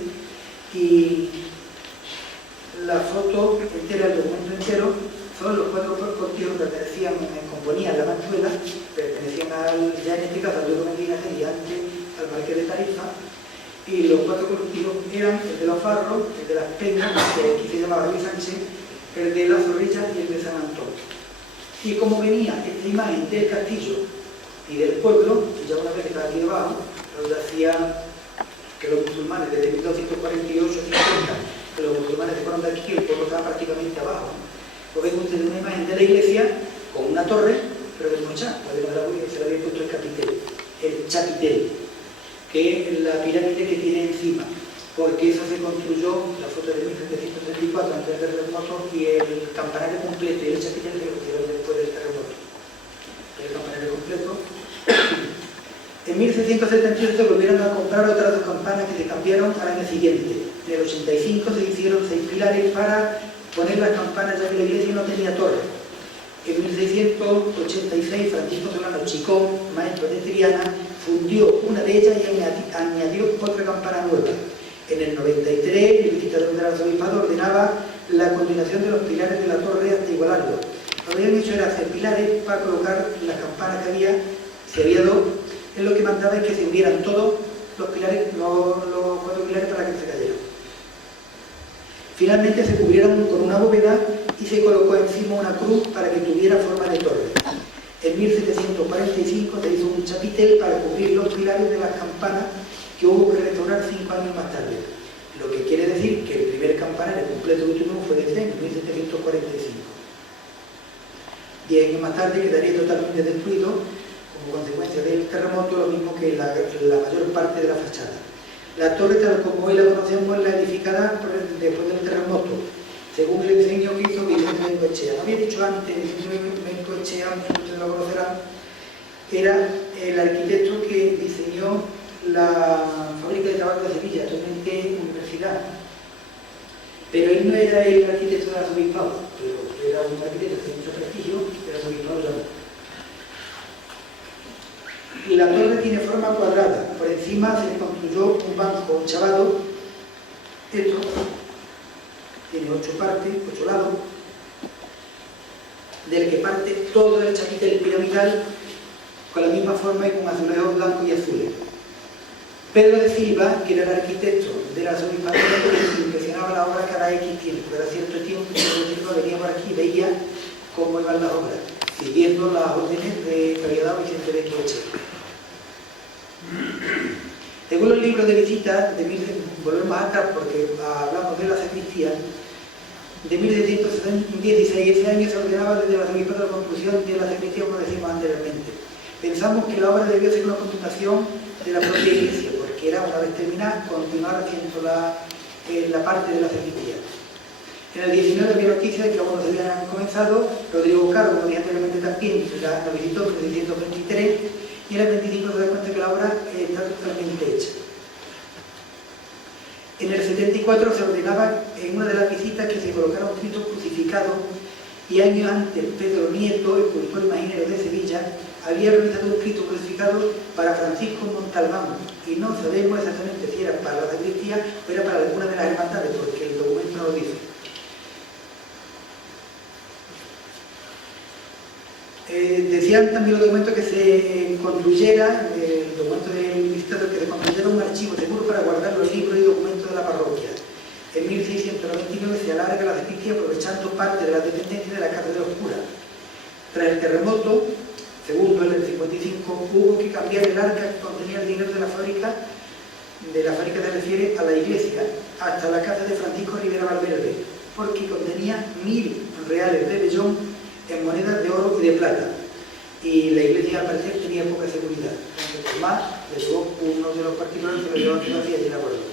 y la foto entera, el documento entero, son los cuatro cortijos que componían la manchuela, pertenecían ya en este caso al duque de Medina Celi, antes al marqués de Tarifa, y los cuatro cortijos eran el de los Farros, el de las Peñas, que aquí se llamaba Luis Sánchez, el de la Zorrilla y el de San Antonio. Y como venía esta imagen del castillo y del pueblo, ya una vez que estaba aquí debajo, donde hacía que los musulmanes desde 1248-50, que los musulmanes se fueron de aquí, el pueblo estaba prácticamente abajo. Pues ven ustedes una imagen de la iglesia con una torre, pero desmochada, se le había puesto el chapitel, que es la pirámide que tiene encima, porque eso se construyó, la foto de 1734 antes del terremoto, y el campanario completo y el chapitel que lo hicieron después del terremoto. El campanario completo. En 1678 se volvieron a comprar otras dos campanas que se cambiaron al año siguiente. En el 85 se hicieron 6 pilares para poner las campanas, ya que la iglesia no tenía torre. En 1686 Francisco Solano Chicón, maestro de Triana, fundió una de ellas y añadió otra campana nueva. En el 93, el visitador del arzobispado ordenaba la continuación de los pilares de la torre hasta igualarlo. Lo que habían hecho era hacer pilares para colocar las campanas que había, si había dos, él lo que mandaba es que se unieran todos los pilares, los 4 pilares para que se cayeran. Finalmente se cubrieron con una bóveda y se colocó encima una cruz para que tuviera forma de torre. En 1745 se hizo un chapitel para cubrir los pilares de las campanas que hubo que restaurar 5 años más tarde. Lo que quiere decir que el primer campanario completo que tuvimos fue de en 1745. 10 años más tarde quedaría totalmente destruido como consecuencia del terremoto, lo mismo que la mayor parte de la fachada. La torre, tal como hoy la conocemos, la edificada después del terremoto, según el diseño que hizo Vicente Bengoechea. No había dicho antes, Vicente Bengoechea, ustedes lo conocerán, era el arquitecto que diseñó la fábrica de tabaco de Sevilla, actualmente universidad. Pero él no era el arquitecto del arzobispado, pero era era un arquitecto de mucho prestigio, era muy ignorado. La torre tiene forma cuadrada, por encima se le construyó un banco chavado, esto tiene 8 partes, 8 lados, del que parte todo el chapitel piramidal con la misma forma y con azulejos blancos y azules. Pedro de Silva, que era el arquitecto de la arzobispado, impresionaba la obra cada X tiempo, cada cierto tiempo. Pedro de Silva venía por aquí y veía cómo iban las obras, siguiendo las órdenes que había dado Vicente Vecchio Echenique. Según los libros de visita, volvemos atrás porque hablamos de la sacristía, de 1716, ese año se ordenaba desde la arzobispado la construcción de la sacristía, como decimos anteriormente. Pensamos que la obra debió ser una continuación de la propia iglesia, porque era, una vez terminada, continuar haciendo la parte de la sacristía. En el 19 había noticias de que aún no se habían comenzado. Rodrigo Caro, como dije anteriormente también, la visitó en 1723, y en el 25 se da cuenta que la obra está totalmente hecha. En el 74 se ordenaba en una de las visitas que se colocara un Cristo crucificado, y años antes Pedro Nieto, el escultor imaginero de Sevilla, había realizado un Cristo crucificado para Francisco Montalbán, y no sabemos exactamente si era para la sacristía o era para alguna de las hermandades, porque el documento no lo dice. Decían también los documentos que se construyera, el documento del visitador, que se construyera un archivo seguro para guardar los libros y documentos de la parroquia. En 1699 se alarga la sacristía aprovechando parte de la dependencia de la Casa de los Curas. Tras el terremoto, segundo el del 55, hubo que cambiar el arca que contenía el dinero de la fábrica se refiere a la iglesia, hasta la casa de Francisco Rivera Valverde, porque contenía 1000 reales de vellón en monedas de oro y de plata, y la iglesia al parecer tenía poca seguridad. Entonces, por más, le llevó uno de los particulares que lo llevó a Andalucía, y de acuerdo.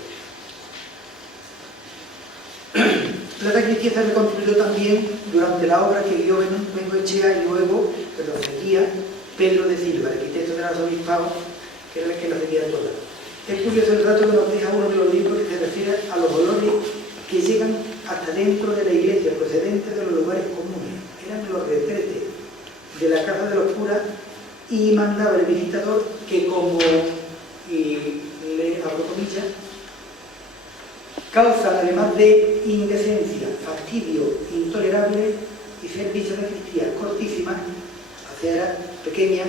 La sacristía se reconstruyó también durante la obra que guió Bengoechea y luego, pero seguía Pedro de Silva, arquitecto del arzobispado, que era el que la seguía toda. Es curioso el dato que nos deja uno de los libros que se refiere a los olores que llegan hasta dentro de la iglesia, procedentes de los lugares comunes. Eran los retretes de la casa de los curas, y mandaba el visitador que, como, y le abro comillas, causan, además de indecencia, fastidio intolerable y servicio de sacristía cortísima, acera pequeña,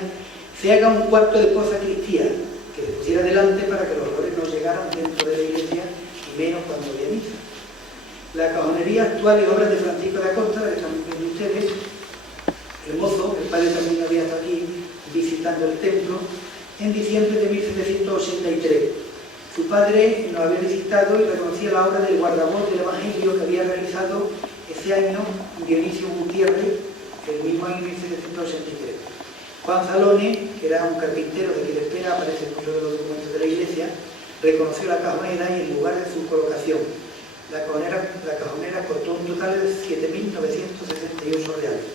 se haga un cuarto de posacristía que se pusiera delante para que los olores no llegaran dentro de la iglesia, y menos cuando había misa. La cajonería actual es obra de Francisco de Acosta, que están viendo ustedes, el mozo. El padre también había estado aquí visitando el templo en diciembre de 1783. Su padre nos había visitado y reconocía la obra del guardabosques del Evangelio que había realizado ese año Dionisio Gutiérrez, el mismo año 1783. Juan Salone, que era un carpintero de Quirespera, aparece en uno de los documentos de la iglesia, reconoció la cajonera y el lugar de su colocación. La cajonera costó un total de 7.968 reales.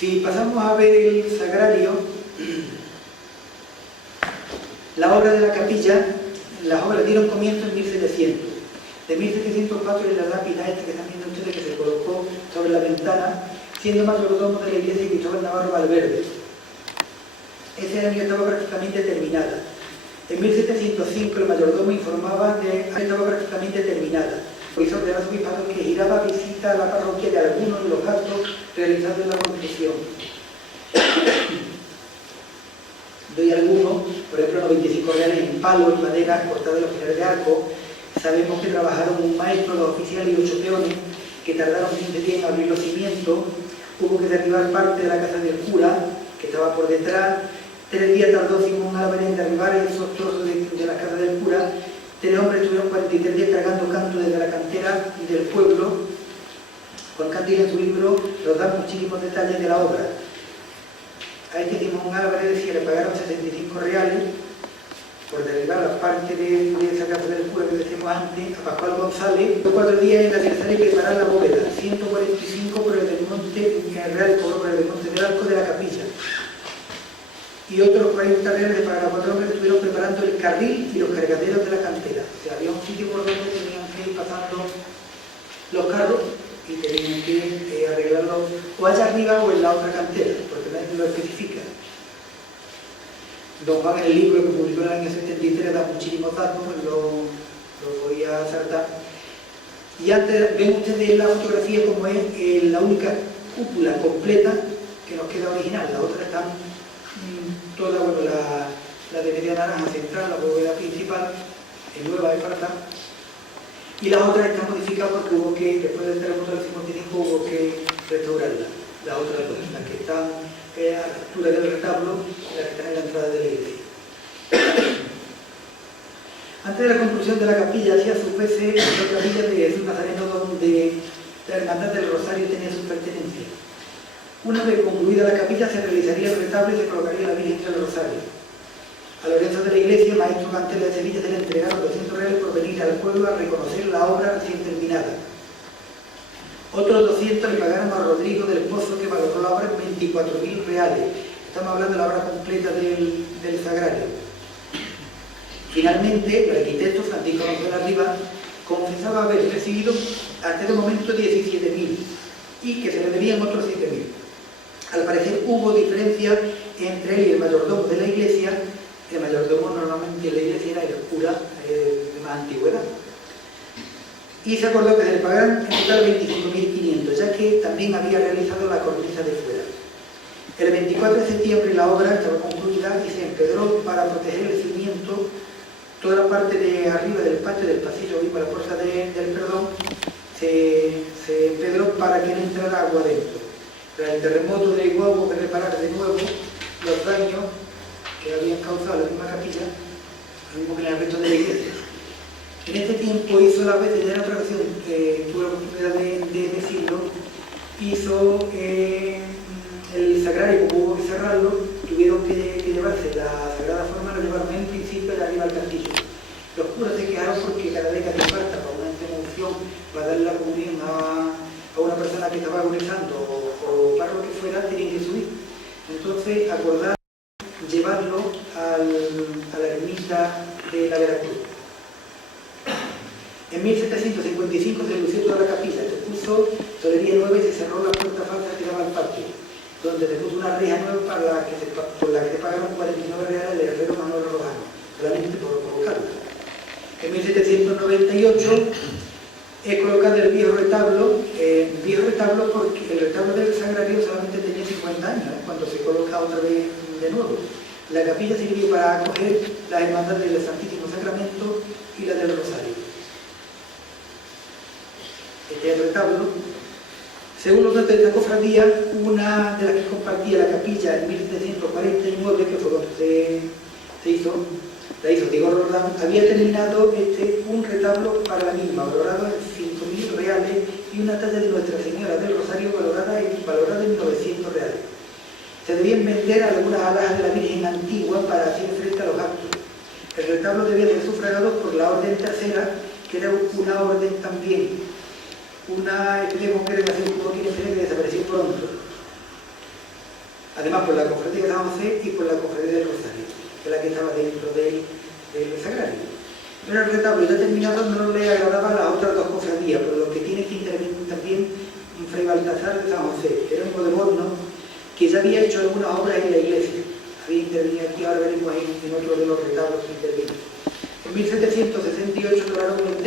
Si pasamos a ver el sagrario, la obra de la capilla, las obras dieron comienzo en 1700. De 1704 es la lápida esta que están viendo ustedes, que se colocó sobre la ventana, siendo mayordomo de la iglesia Cristóbal Navarro Valverde. Ese año estaba prácticamente terminada. En 1705 el mayordomo informaba de que estaba prácticamente terminada. El provisor del arzobispado que giraba visita a la parroquia de algunos de los gastos realizados en la construcción. Doy algunos, por ejemplo, 95 reales en palo y madera cortada de los pilares de arco. Sabemos que trabajaron un maestro, dos oficiales y 8 peones, que tardaron 15 días en abrir los cimientos. Hubo que derribar parte de la casa del cura, que estaba por detrás. 3 días tardó Simón Álvarez en derribar esos trozos de la casa del cura. 3 hombres estuvieron 43 días cargando canto desde la cantera del pueblo. Juan Cantilla en su libro nos da muchísimos detalles de la obra. A este Simón Álvarez decía, le pagaron 75 reales por derribar la parte de esa casa del cura que decíamos antes. A Pascual González, 4 días en acertar y preparar la bóveda, 145 por el desmonte, el real cobró por el desmonte del arco de la capilla. Y otros 40 reales de pagar a 4 hombres que estuvieron preparando el carril y los cargaderos de la cantera. O sea, había un sitio por donde tenían que ir pasando los carros y tenían que arreglarlos o allá arriba o en la otra cantera, porque nadie lo especifica. Don Juan, en el libro que publicó en el año 73, da muchísimos datos, lo voy a saltar. Y antes ven ustedes en la fotografía como es la única cúpula completa que nos queda original. Las otras están todas, bueno, la de media naranja central, la bóveda principal, en nueva de falta, y las otras están modificadas porque hubo que, después del terremoto del 55, hubo que restaurarlas. Las otras dos, las que están a la altura del retablo y las que están en la entrada de la iglesia. Antes de la conclusión de la capilla, hacía sus veces la capilla de Jesús Nazareno, donde la Hermandad del Rosario tenía sus pertenencias. Una vez concluida la capilla, se realizaría el retablo y se colocaría la Virgen del Rosario. A Lorenzo de la Iglesia, maestro cantera de Sevilla, se le entregaron 200 reales por venir al pueblo a reconocer la obra recién terminada. Otros 200 le pagaron a Rodrigo del Pozo, que valoró la obra en 24.000 reales. Estamos hablando de la obra completa del Sagrario. Finalmente, el arquitecto Francisco González Arriba confesaba haber recibido hasta ese momento 17.000 y que se le debían otros 7.000. Al parecer hubo diferencia entre él y el mayordomo de la iglesia. El mayordomo normalmente en la iglesia era el cura de más antigüedad. Y se acordó que se le pagaran en total 25.500, ya que también había realizado la cornisa de fuera. El 24 de septiembre la obra estaba concluida y se empedró para proteger el cimiento. Toda la parte de arriba del patio del pasillo y por la puerta del perdón se empedró para que no entrara agua dentro. Tras el terremoto de Iguá hubo que reparar de nuevo los daños que habían causado la misma capilla, lo mismo que en el resto de la iglesia. En este tiempo hizo la vez, ya en otra ocasión, tuve la oportunidad de decirlo, hizo el sagrario, como hubo que cerrarlo, tuvieron que llevarse la Sagrada Forma, lo llevaron en principio de arriba al castillo. Los curas se quejaron porque cada vez que hace falta para una intervención, para darle la comunión a una persona que estaba agonizando o para lo que fuera, tenían que subir. Entonces acordaron llevarlo a la ermita de la Veracruz. En 1755 se lució toda la capilla, se puso solería nueva y se cerró la puerta falsa que daba al patio, donde se puso una reja nueva por la que se pagaron 49 reales del herrero Manuel Rojano, solamente por colocarla. En 1798 he colocado el viejo retablo porque el retablo del Sagrario solamente tenía 50 años, cuando se coloca otra vez de nuevo. La capilla sirvió para acoger la hermandad del Santísimo Sacramento y la del Rosario. Este es el retablo. Según los datos de esta cofradía, una de las que compartía la capilla en 1749, que fue cuando la hizo Diego Roldán, había terminado un retablo para la misma, valorado en 5.000 reales, y una talla de Nuestra Señora del Rosario valorada en 900 reales. Se debían vender algunas alhajas de la Virgen antigua para hacer frente a los actos. El retablo debía ser sufragado por la Orden Tercera, que era una orden también, una congregación como quiere ser, que desapareció pronto. Además por la cofradía de San José y por la cofradía del Rosario, que es la que estaba dentro del Sagrario. Pero el retablo ya terminado no le agradaba a las otras dos cofradías, por lo que tiene que intervenir también Fray Baltasar de San José, Jerónimo de Borno, que ya había hecho algunas obras en la iglesia. Había intervenido aquí, ahora veremos en otro de los retablos que intervino. En 1768 donaron el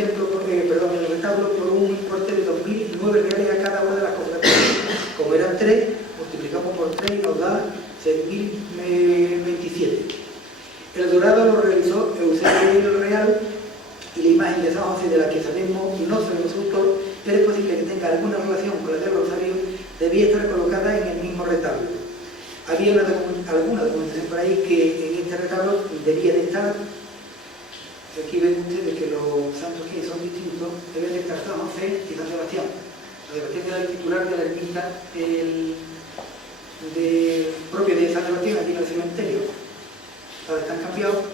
retablo por un importe de 2.009 reales a cada una de las cofradías. Como eran 3, multiplicamos por 3 y nos da 6.027. El dorado lo realizó Eusebio Real y la imagen de San José, de la que no sabemos su autor, pero es posible que tenga alguna relación con la del Rosario, debía estar colocada en el mismo retablo. Había alguna documentación por ahí que en este retablo debía de estar. Aquí ven ustedes que los santos que son distintos, deben de estar San José y San Sebastián. San Sebastián era el titular de la ermita propio de San Sebastián, aquí en el cementerio. Ahora están cambiados.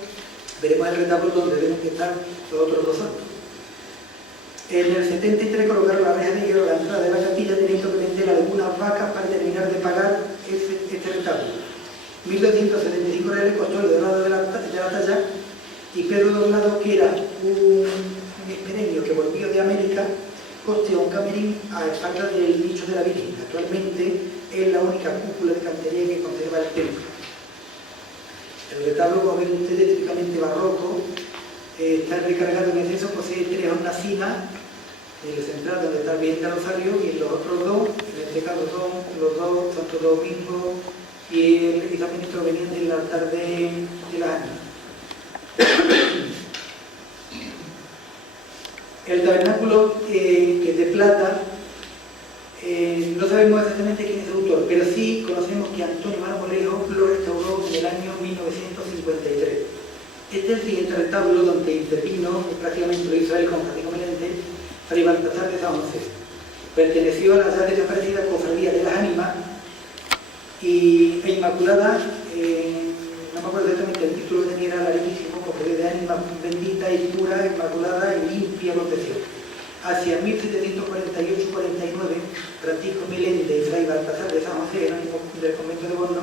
Veremos el retablo donde deben de estar los otros dos santos. En el 73 colocaron la reja de hierro a la entrada de la capilla, teniendo que vender algunas vacas para terminar de pagar este retablo. 1.275 reales costó el dorado de la talla, y Pedro Doblado, que era un experimio que volvió de América, coste un camerín a espaldas del nicho de la Virgen. Actualmente es la única cúpula de cantería que conserva el templo. El retablo, como ven ustedes, típicamente barroco, está recargado en exceso, posee 3 hornacinas, en el central donde está el Virgen del Rosario, y en los otros 2, en este caso son los 2 Santo Domingo y el también proveniente del altar de la ánimas. El tabernáculo, que es de plata, no sabemos exactamente quién es el autor, pero sí conocemos que Antonio Marmolejo lo restauró en el año 1953. Este es el siguiente retablo donde intervino, prácticamente lo hizo él con Francisco Meléndez, Fray Baltasar de San José. Perteneció a la ya desaparecida Cofradía de las Ánimas y Inmaculada, no me acuerdo exactamente el título que tenía, era larguísimo, Cofradía de Ánimas bendita y pura, inmaculada y limpia concepción. Hacia 1748-49, Francisco Meléndez y Fray Baltasar de San José, anónimo del convento de Borno,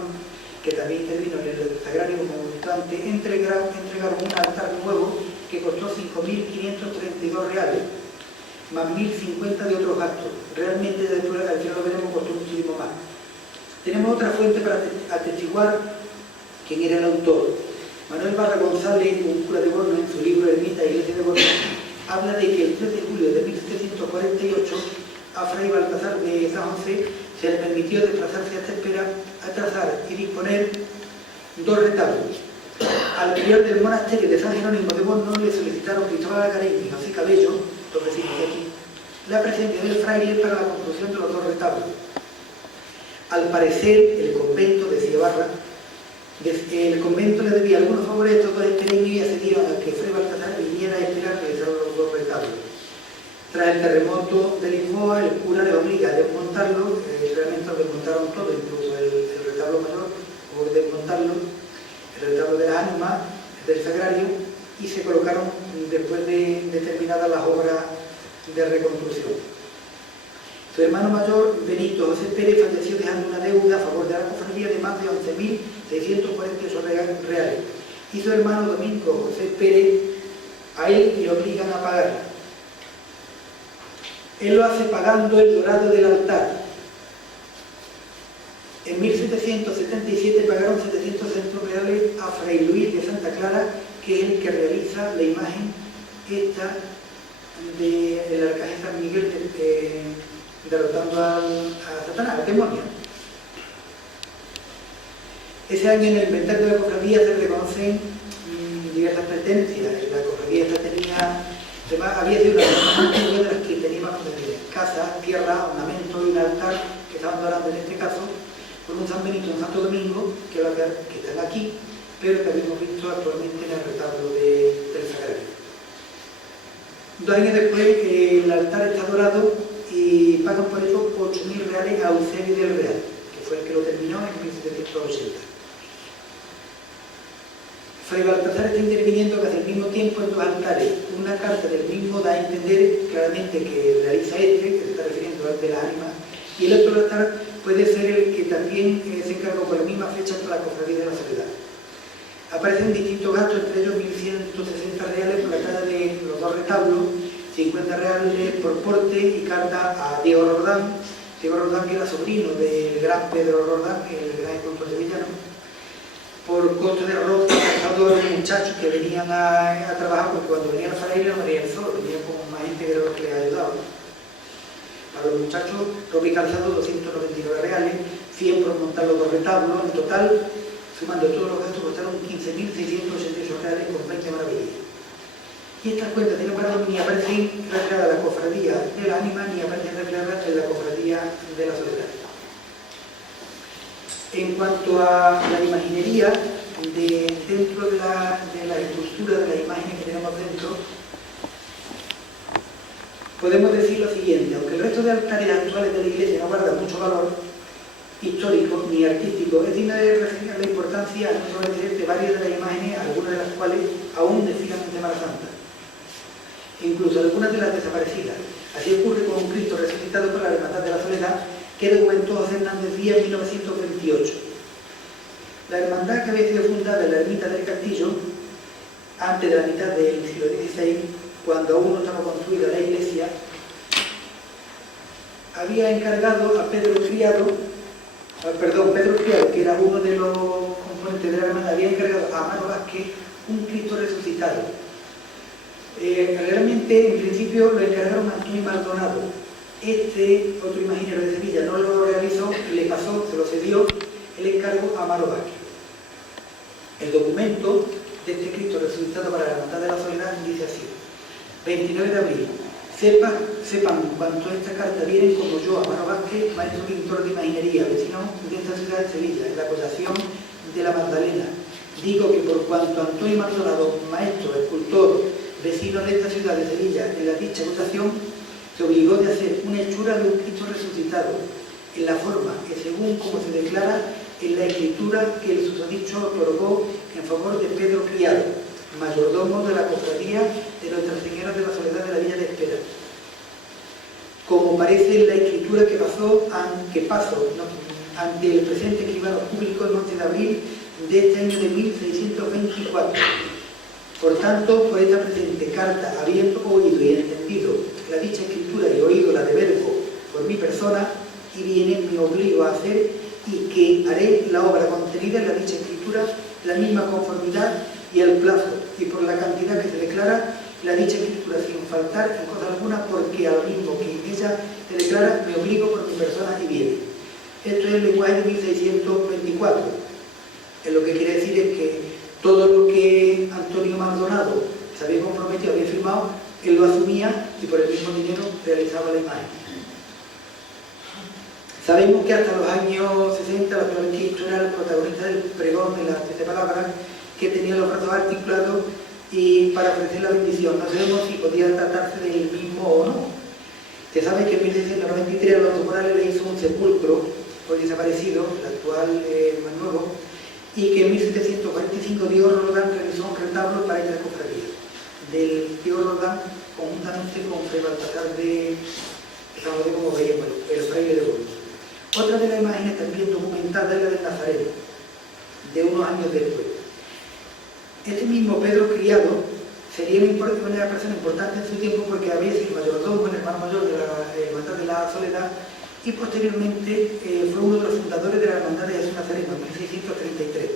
que también intervino en el sagrario como visitante, entregaron un altar nuevo que costó 5.532 reales, más 1.050 de otros gastos. Realmente, después al final lo veremos, costó muchísimo más. Tenemos otra fuente para atestiguar quién era el autor. Manuel Barra González, un cura de Borno, en su libro Ermita y Iglesia de Borno, habla de que el 3 de julio de 1748 a Fray Baltasar de San José se le permitió desplazarse hasta Espera a trazar y disponer 2 retablos. Al prior del monasterio de San Jerónimo de Borno le solicitaron Cristóbal Algarín y José Cabello, los vecinos de aquí, la presencia del fraile para la construcción de los 2 retablos. Al parecer, el convento, decía Barra, el convento le debía algunos favores a estos 2 estreños y accedieron a que Fray Baltasar viniera a esperar realizar los 2 retablos. Tras el terremoto de Lisboa, el cura le obliga a desmontarlo, realmente lo desmontaron todo, incluso el retablo mayor, hubo que desmontarlo, el retablo de las ánimas, del sagrario, y se colocaron después de terminadas las obras de reconstrucción. Su hermano mayor, Benito José Pérez, falleció dejando una deuda a favor de la cofradía de más de 11.648 reales. Y su hermano Domingo José Pérez, a él le obligan a pagar. Él lo hace pagando el dorado del altar. En 1777 pagaron 700 reales a Fray Luis de Santa Clara, que es el que realiza la imagen esta del arcángel San Miguel derrotando a Satanás, al demonio. Ese año en el inventario de la cofradía se reconocen diversas pertenencias. La cofradía esta tenía, además, había sido una de las más antiguas de las que teníamos casa, tierra, ornamento y un altar que estaban adorando en este caso por un San Benito y un Santo Domingo que están aquí, pero que habíamos visto actualmente en el retablo del sagrario. 2 años después el altar está dorado y pagan por ello 8.000 reales a Eusebio del Real, que fue el que lo terminó en 1780. Fray Baltasar está interviniendo casi al mismo tiempo en 2 altares. Una carta del mismo da a entender claramente que realiza que se está refiriendo al de las ánimas, y el otro altar puede ser el que también se encargó por la misma fecha para la cofradía de la Soledad. Aparecen distintos gastos, entre ellos 1.160 reales por la cara de los 2 retablos, 50 reales por porte y carta a Diego Roldán. Diego Roldán, que era sobrino del gran Pedro Roldán, el gran escultor sevillano, por costo de arroz a todos los muchachos que venían a trabajar, porque cuando venían los frailes no venían solos, venían con más gente que era los que les ayudaban. Para los muchachos, ropa y calzado 299 reales, 100 por montar los 2 retablos, en total, sumando todos los gastos, costaron 15.688 reales con 20 maravillas. Y estas cuentas, sin embargo, ni aparecen reflejadas en la cofradía de la ánima, ni aparecen reflejadas en la cofradía de la Soledad. En cuanto a la imaginería, dentro de la estructura de las imágenes que tenemos dentro, podemos decir lo siguiente: aunque el resto de altares actuales de la iglesia no guarda mucho valor histórico ni artístico, es digna de referir la importancia, no solo de varias de las imágenes, algunas de las cuales aún desfilan en Semana Santa, incluso algunas de las desaparecidas. Así ocurre con un Cristo resucitado por la Hermandad de la Soledad, que documentó José Hernández Díaz en 1928. La hermandad, que había sido fundada en la ermita del Castillo antes de la mitad del siglo XVI, cuando aún no estaba construida la iglesia, había encargado a Pedro Criado, que era uno de los componentes de la hermandad, había encargado a Amaro Vázquez un Cristo resucitado. Realmente, en principio, lo encargaron a Antonio Maldonado. Este otro imaginero de Sevilla no lo realizó, le pasó, se lo cedió el encargo a Amaro Vázquez. El documento de este Cristo resucitado para la Hermandad de la Soledad dice así: 29 de abril. Sepan cuanto esta carta vienen como yo, Amaro Vázquez, maestro pintor de imaginería, vecino de esta ciudad de Sevilla, en la acusación de la Magdalena. Digo que por cuanto Antonio Maldonado, maestro, escultor, vecino de esta ciudad de Sevilla, en la dicha acusación, se obligó de hacer una hechura de un Cristo resucitado, en la forma que según como se declara en la escritura que el susodicho otorgó en favor de Pedro Criado, mayordomo de la cofradía de Nuestra Señora de la Soledad de la Villa de Espera. Como parece en la escritura que pasó ante el presente escribano público el 11 de abril de este año de 1624. Por tanto, por esta presente carta, habiendo oído y entendido la dicha escritura y oído la de verbo por mi persona, y viene, me obligo a hacer y que haré la obra contenida en la dicha escritura, la misma conformidad y el plazo, y por la cantidad que se declara la dicha escritura sin faltar en cosa alguna, porque a lo mismo que ella se declara, me obligo por mi persona y viene. Esto es el lenguaje de 1624. Lo que quiere decir es que todo lo que Antonio Maldonado se había comprometido, había firmado, él lo asumía y por el mismo dinero realizaba la imagen. Sabemos que hasta los años 60 la flamenquista era el protagonista del pregón de las 7 palabras, que tenía los brazos articulados y para ofrecer la bendición. No sabemos si podía tratarse del mismo o no. Se sabe que en 1693 Alonso Morales le hizo un sepulcro, hoy desaparecido, el actual más nuevo, y que en 1745 Diego Roldán realizó un retablo para esta cofradía. Del Diego Roldán, conjuntamente con Fray Baltasar de San José, como veíamos, el fraile de Burgos. Otra de las imágenes también documentada es la del Nazareno, de unos años después. Este mismo Pedro Criado sería una persona importante en su tiempo porque había sido mayordomo, el hermano mayor de la Hermandad de la Soledad, y posteriormente fue uno de los fundadores de la Hermandad de Jesús Nazareno en 1633,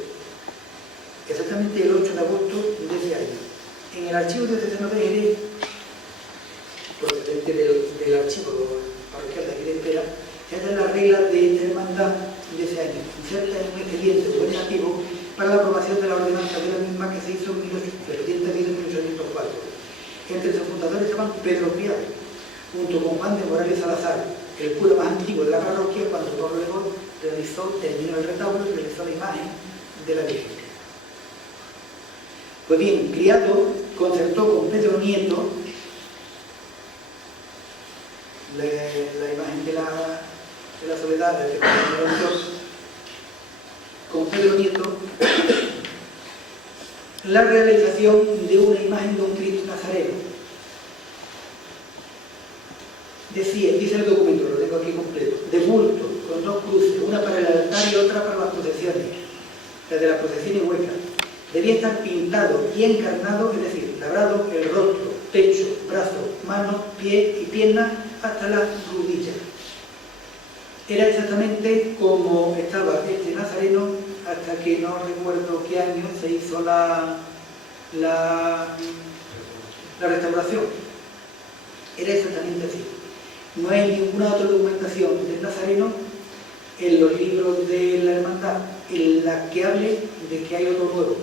exactamente el 8 de agosto de ese año. En el archivo diocesano de Jerez, procedente del archivo parroquial de aquí de Espera, se hallan las reglas de esta hermandad de ese año, inserta en un expediente gubernativo para la aprobación de la ordenanza de la misma que se hizo en 1804. Entre sus fundadores estaban Pedro Criado, junto con Juan de Morales Salazar, el cura más antiguo de la parroquia, cuando Pablo Legón terminó el retablo y realizó la imagen de la Virgen. Pues bien, Criado concertó con Pedro Nieto la imagen de la Soledad, con Pedro Nieto, la realización de una imagen de un Cristo Nazareno. Dice el documento, lo tengo aquí completo, de bulto, con 2 cruces, una para el altar y otra para las procesiones, la de las procesiones huecas. Debía estar pintado y encarnado, es decir, labrado el rostro, pecho, brazos, manos, pies y piernas hasta las rodillas. Era exactamente como estaba este Nazareno hasta que no recuerdo qué año se hizo la restauración. Era exactamente así. No hay ninguna otra documentación del Nazareno en los libros de la hermandad en la que hable de que hay otro nuevo.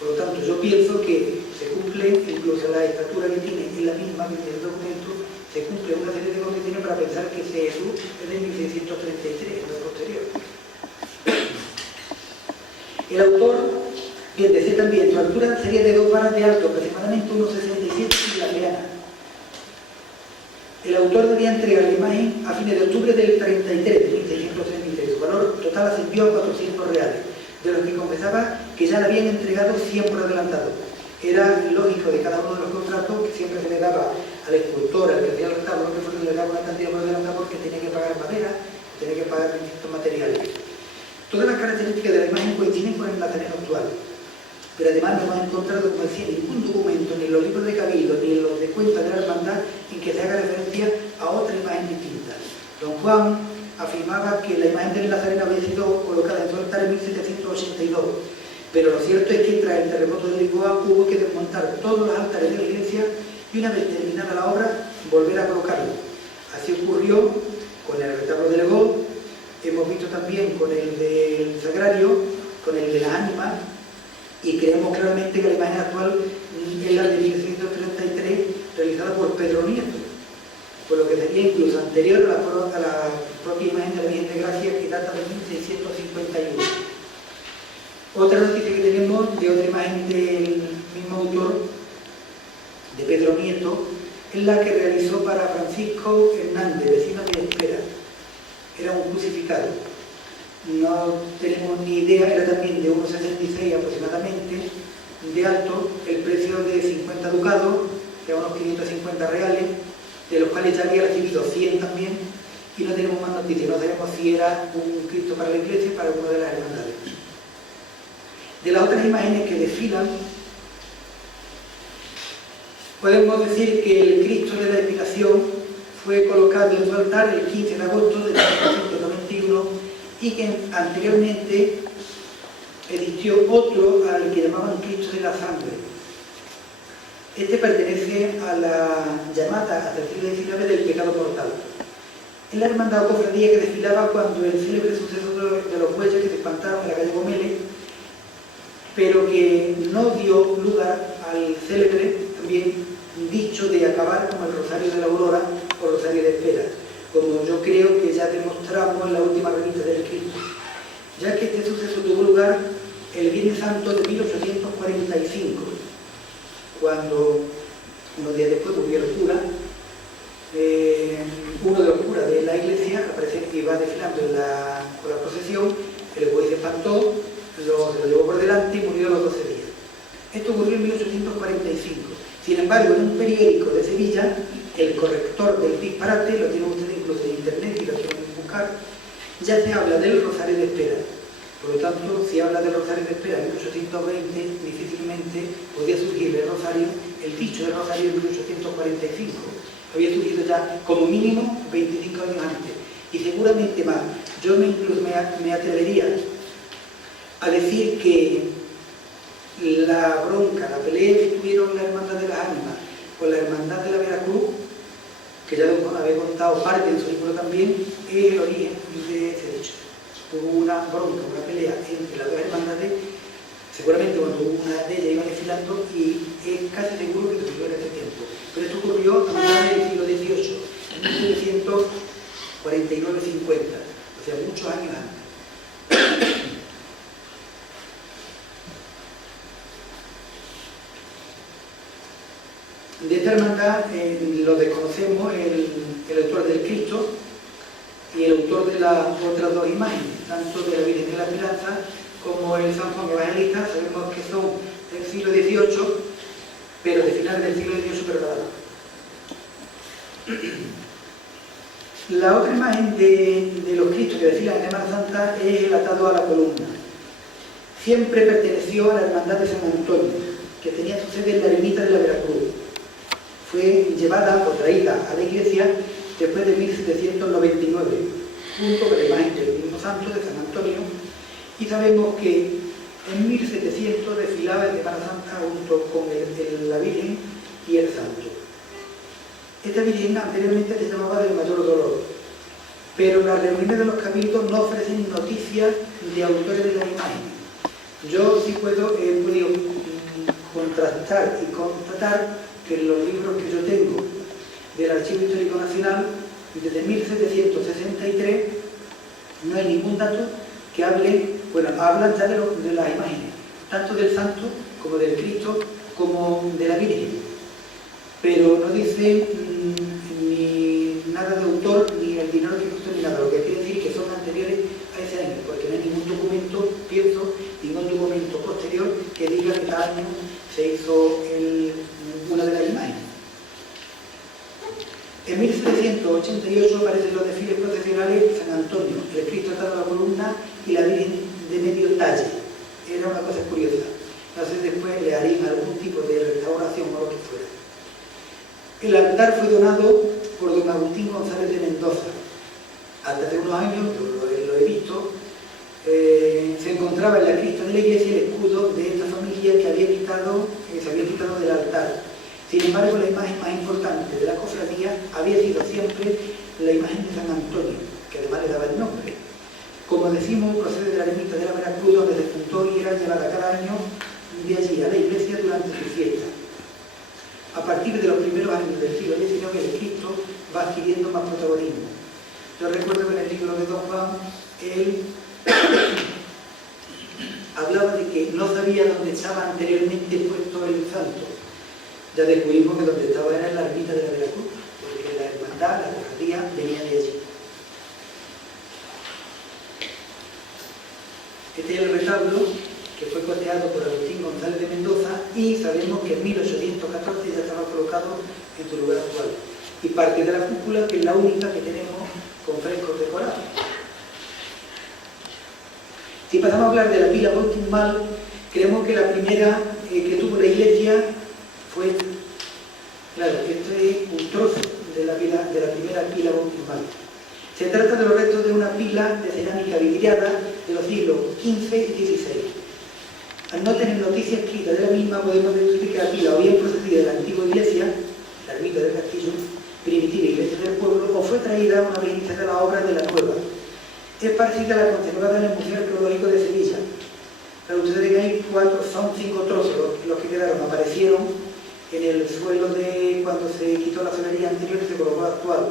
Por lo tanto, yo pienso que se cumple, incluso la estatura que tiene en la misma que el documento, se cumple una serie de condiciones para pensar que Jesús es de 1633, no es posterior. El autor, bien, decía también, su altura sería de 2 varas de alto, aproximadamente 1,67 y la plana. El autor debía entregar la imagen a fines de octubre del 33, de 1633. Su valor total ascendió a 400 reales, de los que confesaba que ya le habían entregado 100 por adelantado. Era lógico de cada uno de los contratos que siempre se le daba al escultor, al que hacía el retablo, que se le daba una cantidad por adelantado porque tenía que pagar madera, tenía que pagar distintos materiales. Todas las características de la imagen coinciden con el Nazareno actual, pero además no hemos encontrado, como decía, ningún documento, ni en los libros de Cabildo, ni en los de cuentas de la hermandad, en que se haga referencia a otra imagen distinta. Don Juan afirmaba que la imagen del Nazareno había sido colocada en su altar en 1782, pero lo cierto es que tras el terremoto de Lisboa hubo que desmontar todos los altares de la iglesia y una vez terminada la obra, volver a colocarlo. Así ocurrió con el retablo de Legó, hemos visto también con el del Sagrario, con el de las ánimas, y creemos claramente que la imagen actual es la de 1633, realizada por Pedro Nieto, por lo que sería incluso anterior a la propia imagen de la Virgen de Gracia, que data de 1651. Otra noticia que tenemos de otra imagen del mismo autor, de Pedro Nieto, es la que realizó para Francisco Hernández, vecino de Espera. Era un crucificado. No tenemos ni idea, era también de 1,66 aproximadamente, de alto, el precio de 50 ducados, de unos 550 reales, de los cuales ya había recibido 100 también, y no tenemos más noticias, no sabemos si era un Cristo para la iglesia o para una de las hermandades. De las otras imágenes que desfilan, podemos decir que el Cristo de la Expiración fue colocado en su altar el 15 de agosto de 1991 y que anteriormente existió otro al que llamaban Cristo de la Sangre. Este pertenece a la llamada hasta el siglo XIX del pecado mortal. Es la hermandad o cofradía que desfilaba cuando el célebre suceso de los bueyes que se espantaron en la calle Gómez, pero que no dio lugar al célebre también dicho de acabar como el Rosario de la Aurora o Rosario de Espera, como yo creo que ya demostramos en la última revista del Cristo, ya que este suceso tuvo lugar el Viernes Santo de 1845, cuando unos días después murió el cura, uno de los curas de la iglesia, aparece que iba desfilando con la procesión, el buey se espantó, se lo llevó por delante y murió a los 12 días. Esto ocurrió en 1845. Sin embargo, en un periódico de Sevilla, el corrector del disparate, lo tienen ustedes incluso en internet y lo quieren buscar, ya se habla del Rosario de Espera. Por lo tanto, si habla del Rosario de Espera en 1820, difícilmente podía surgir el dicho del Rosario en 1845. Había surgido ya como mínimo 25 años antes, y seguramente más. Yo incluso me atrevería a decir que la bronca, la pelea que tuvieron la Hermandad de las Ánimas con la Hermandad de la Veracruz, que ya había contado parte en su libro también, es el origen de ese dicho. Hubo una bronca, una pelea entre las dos hermandades, seguramente cuando una de ellas iba desfilando, y es casi seguro que ocurrió en ese tiempo. Pero esto ocurrió a finales del siglo XVIII, en 1949-50, o sea, muchos años antes. De esta hermandad lo desconocemos el autor del Cristo y el autor de las otras dos imágenes, tanto de la Virgen de la Esperanza como el San Juan Evangelista. Sabemos que son del siglo XVIII, pero de final del siglo XVIII, pero nada. La otra imagen de los Cristos que desfilan en Semana Santa es el atado a la columna. Siempre perteneció a la Hermandad de San Antonio, que tenía su sede en la ermita de la Veracruz. Fue llevada o traída a la iglesia después de 1799, junto con la imagen del mismo santo de San Antonio, y sabemos que en 1700 desfilaba en Semana Santa junto con la Virgen y el Santo. Esta Virgen anteriormente se llamaba del Mayor Dolor, pero las reuniones de los cabildos no ofrecen noticias de autores de las imágenes. Yo sí he podido contrastar y constatar que en los libros que yo tengo del Archivo Histórico Nacional, desde 1763, no hay ningún dato que hablan ya de las imágenes, tanto del santo como del Cristo, como de la Virgen. Pero no dice ni nada de autor, ni el dinero que costó, ni nada, lo que quiere decir que son anteriores a ese año, porque no hay ningún documento, ningún documento posterior que diga que cada año se hizo una de las imágenes. En 1788 aparecen los desfiles procesionales San Antonio, el Cristo atado a la columna y la Virgen de medio talle. Era una cosa curiosa. No sé, después le harían algún tipo de restauración o lo que fuera. El altar fue donado por don Agustín González de Mendoza, hace unos años, yo lo he visto, se encontraba en la crista de la iglesia el escudo de esta familia que se había quitado del altar. Sin embargo, la imagen más importante de la cofradía había sido siempre la imagen de San Antonio, que además le daba el nombre. Como decimos, procede de la ermita de la Veracruz, donde se juntó y era llevada cada año de allí a la iglesia durante su fiesta. A partir de los primeros años del siglo XIX, el Cristo va adquiriendo más protagonismo. Yo recuerdo que en el libro de Don Juan, él hablaba de que no sabía dónde estaba anteriormente puesto el santo. Ya descubrimos que donde estaba era en la ermita de la Veracruz, porque la hermandad, la cofradía, venía de allí. Este es el retablo que fue costeado por Agustín González de Mendoza y sabemos que en 1814 ya estaba colocado en su lugar actual. Y parte de la cúpula, que es la única que tenemos con frescos decorados. Si pasamos a hablar de la pila bautismal, creemos que la primera que tuvo la iglesia fue, claro, esto es un trozo de la primera pila bautismal. Se trata de los restos de una pila de cerámica vidriada de los siglos XV y XVI. Al no tener noticia escrita de la misma, podemos deducir que la pila o bien procedía de la antigua iglesia, la ermita del castillo, primitiva iglesia del pueblo, o fue traída una vez iniciada la obra de la nueva. Es parecida a la conservada en el Museo Arqueológico de Sevilla. Pero ustedes ven ahí son 5 trozos los que quedaron, aparecieron en el suelo de cuando se quitó la solería anterior y se colocó la actual,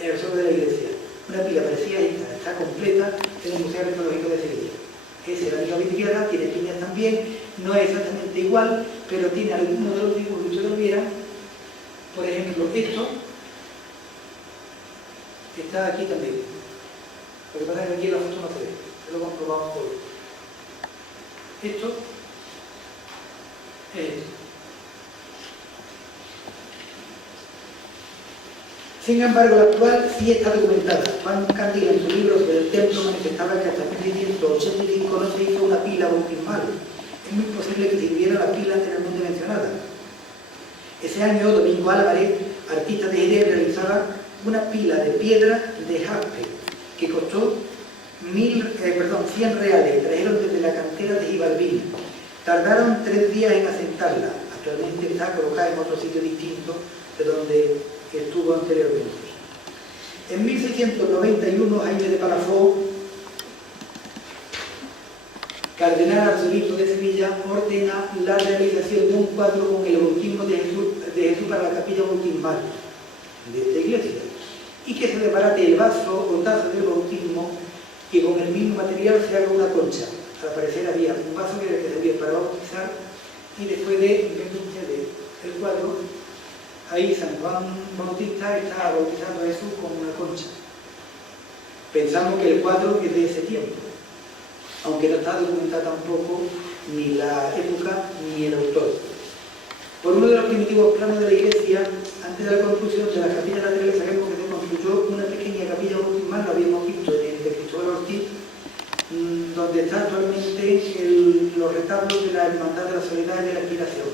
en el suelo de la iglesia. Una pila parecida esta, está completa en el Museo Arqueológico de Sevilla. Es cerámica vidriada, tiene piñas también, no es exactamente igual, pero tiene algunos de los dibujos que ustedes vieran. Por ejemplo, esto está aquí también. Lo que pasa es que aquí en la foto no se ve, lo comprobamos por esto. Es esto. Sin embargo, la actual sí está documentada. Juan Candila, en su libro sobre el templo, manifestaba que hasta 1685 no se hizo una pila bautismal. Es muy posible que sirviera la pila anteriormente mencionada. Ese año, Domingo Álvarez, artista de Jerez, realizaba una pila de piedra de jaspe que costó 100 reales. Trajeron desde la cantera de Gibalbín. Tardaron 3 días en asentarla. Actualmente está colocada en otro sitio distinto de donde estuvo anteriormente. En 1691, Jaime de Palafó, cardenal arzobispo de Sevilla, ordena la realización de un cuadro con el bautismo de Jesús para la capilla bautismal de esta iglesia, y que se desbarate el vaso o taza del bautismo y con el mismo material se haga una concha. Al parecer había un vaso que era el que servía para bautizar, y después del cuadro, ahí San Juan Bautista está bautizando a Jesús con una concha. Pensamos que el cuadro es de ese tiempo, aunque no está documentada tampoco ni la época ni el autor. Por uno de los primitivos planos de la iglesia, antes de la construcción de la capilla lateral, sabemos que se construyó una pequeña capilla bautismal, lo habíamos visto en el de Cristóbal Ortiz, donde están actualmente los retablos de la Hermandad de la Soledad y de la Inspiración.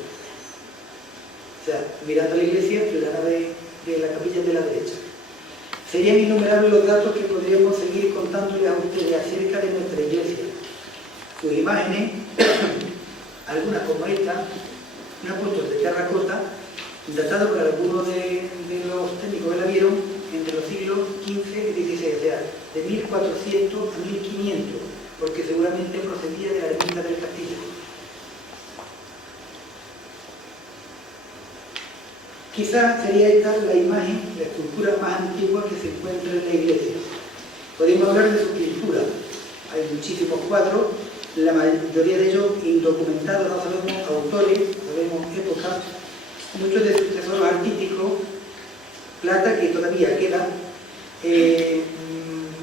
O sea, mirando la iglesia, la nave de la capilla de la derecha. Serían innumerables los datos que podríamos seguir contándoles a ustedes acerca de nuestra iglesia. Sus imágenes, algunas como esta, un apóstol de terracota, datado por algunos de los técnicos que la vieron entre los siglos XV y XVI, o sea, de 1400 a 1500, porque seguramente procedía de la ermita del castillo. Quizás sería esta la imagen, la escultura más antigua que se encuentra en la iglesia. Podemos hablar de su pintura. Hay muchísimos cuadros, la mayoría de ellos indocumentados, no sabemos autores, sabemos épocas, muchos de sus tesoros artísticos, plata que todavía queda.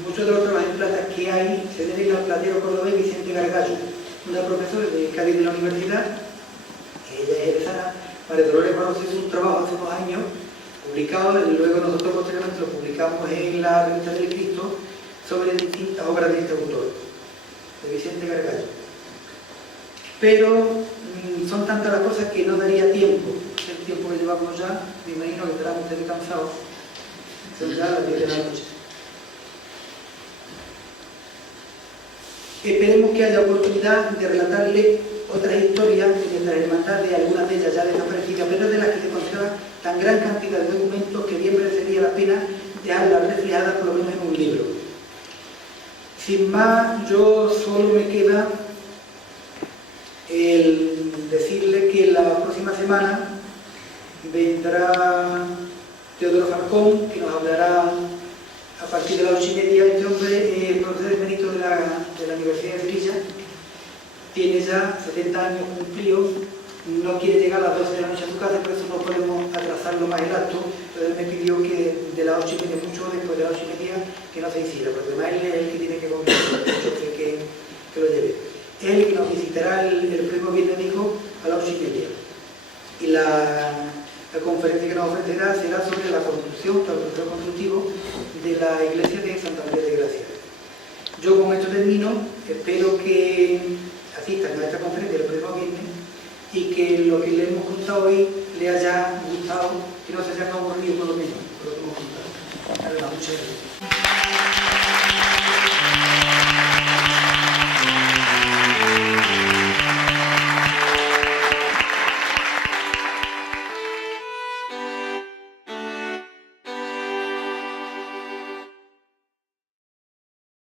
Muchos de los trabajos en plata que hay se deben al platero cordobés Vicente Gargallo, una profesora de Cádiz de la universidad, ella es jerezana. María Dolores Barros hizo un trabajo hace unos años, publicado, y luego nosotros posteriormente lo publicamos en la Revista del Cristo, sobre distintas obras de este autor, de Vicente Gargallo. Pero son tantas las cosas que no daría tiempo. El tiempo que llevamos ya, me imagino que estarán ustedes cansados. Son ya las 10 de la noche. Esperemos que haya oportunidad de relatarle otras historias que mientras hermandad de algunas de ellas ya desaparecidas, pero de las que se conserva tan gran cantidad de documentos que bien merecería la pena dejarlas reflejadas por lo menos en un libro. Sin más, yo solo me queda el decirle que la próxima semana vendrá Teodoro Falcón, que nos hablará a partir de las 8:30. Este hombre es profesor emérito de la Universidad de Sevilla, tiene ya 70 años cumplidos, no quiere llegar a las 12 de la noche a su casa, por eso no podemos atrasarlo más el acto. Entonces me pidió que de las 8:30, mucho después de las 8:30, que no se hiciera, porque además él es el que tiene que comer, que lo lleve. Es el que nos visitará el próximo viernes, dijo, a las 8:30. Y la conferencia que nos ofrecerá será sobre la construcción, el proceso constructivo de la iglesia de Santa María de Gracia. Yo con esto termino, espero que asistan a esta conferencia el próximo viernes y que lo que le hemos contado hoy le haya gustado, que no se haya aburrido por lo menos, por lo que hemos contado. Muchas gracias.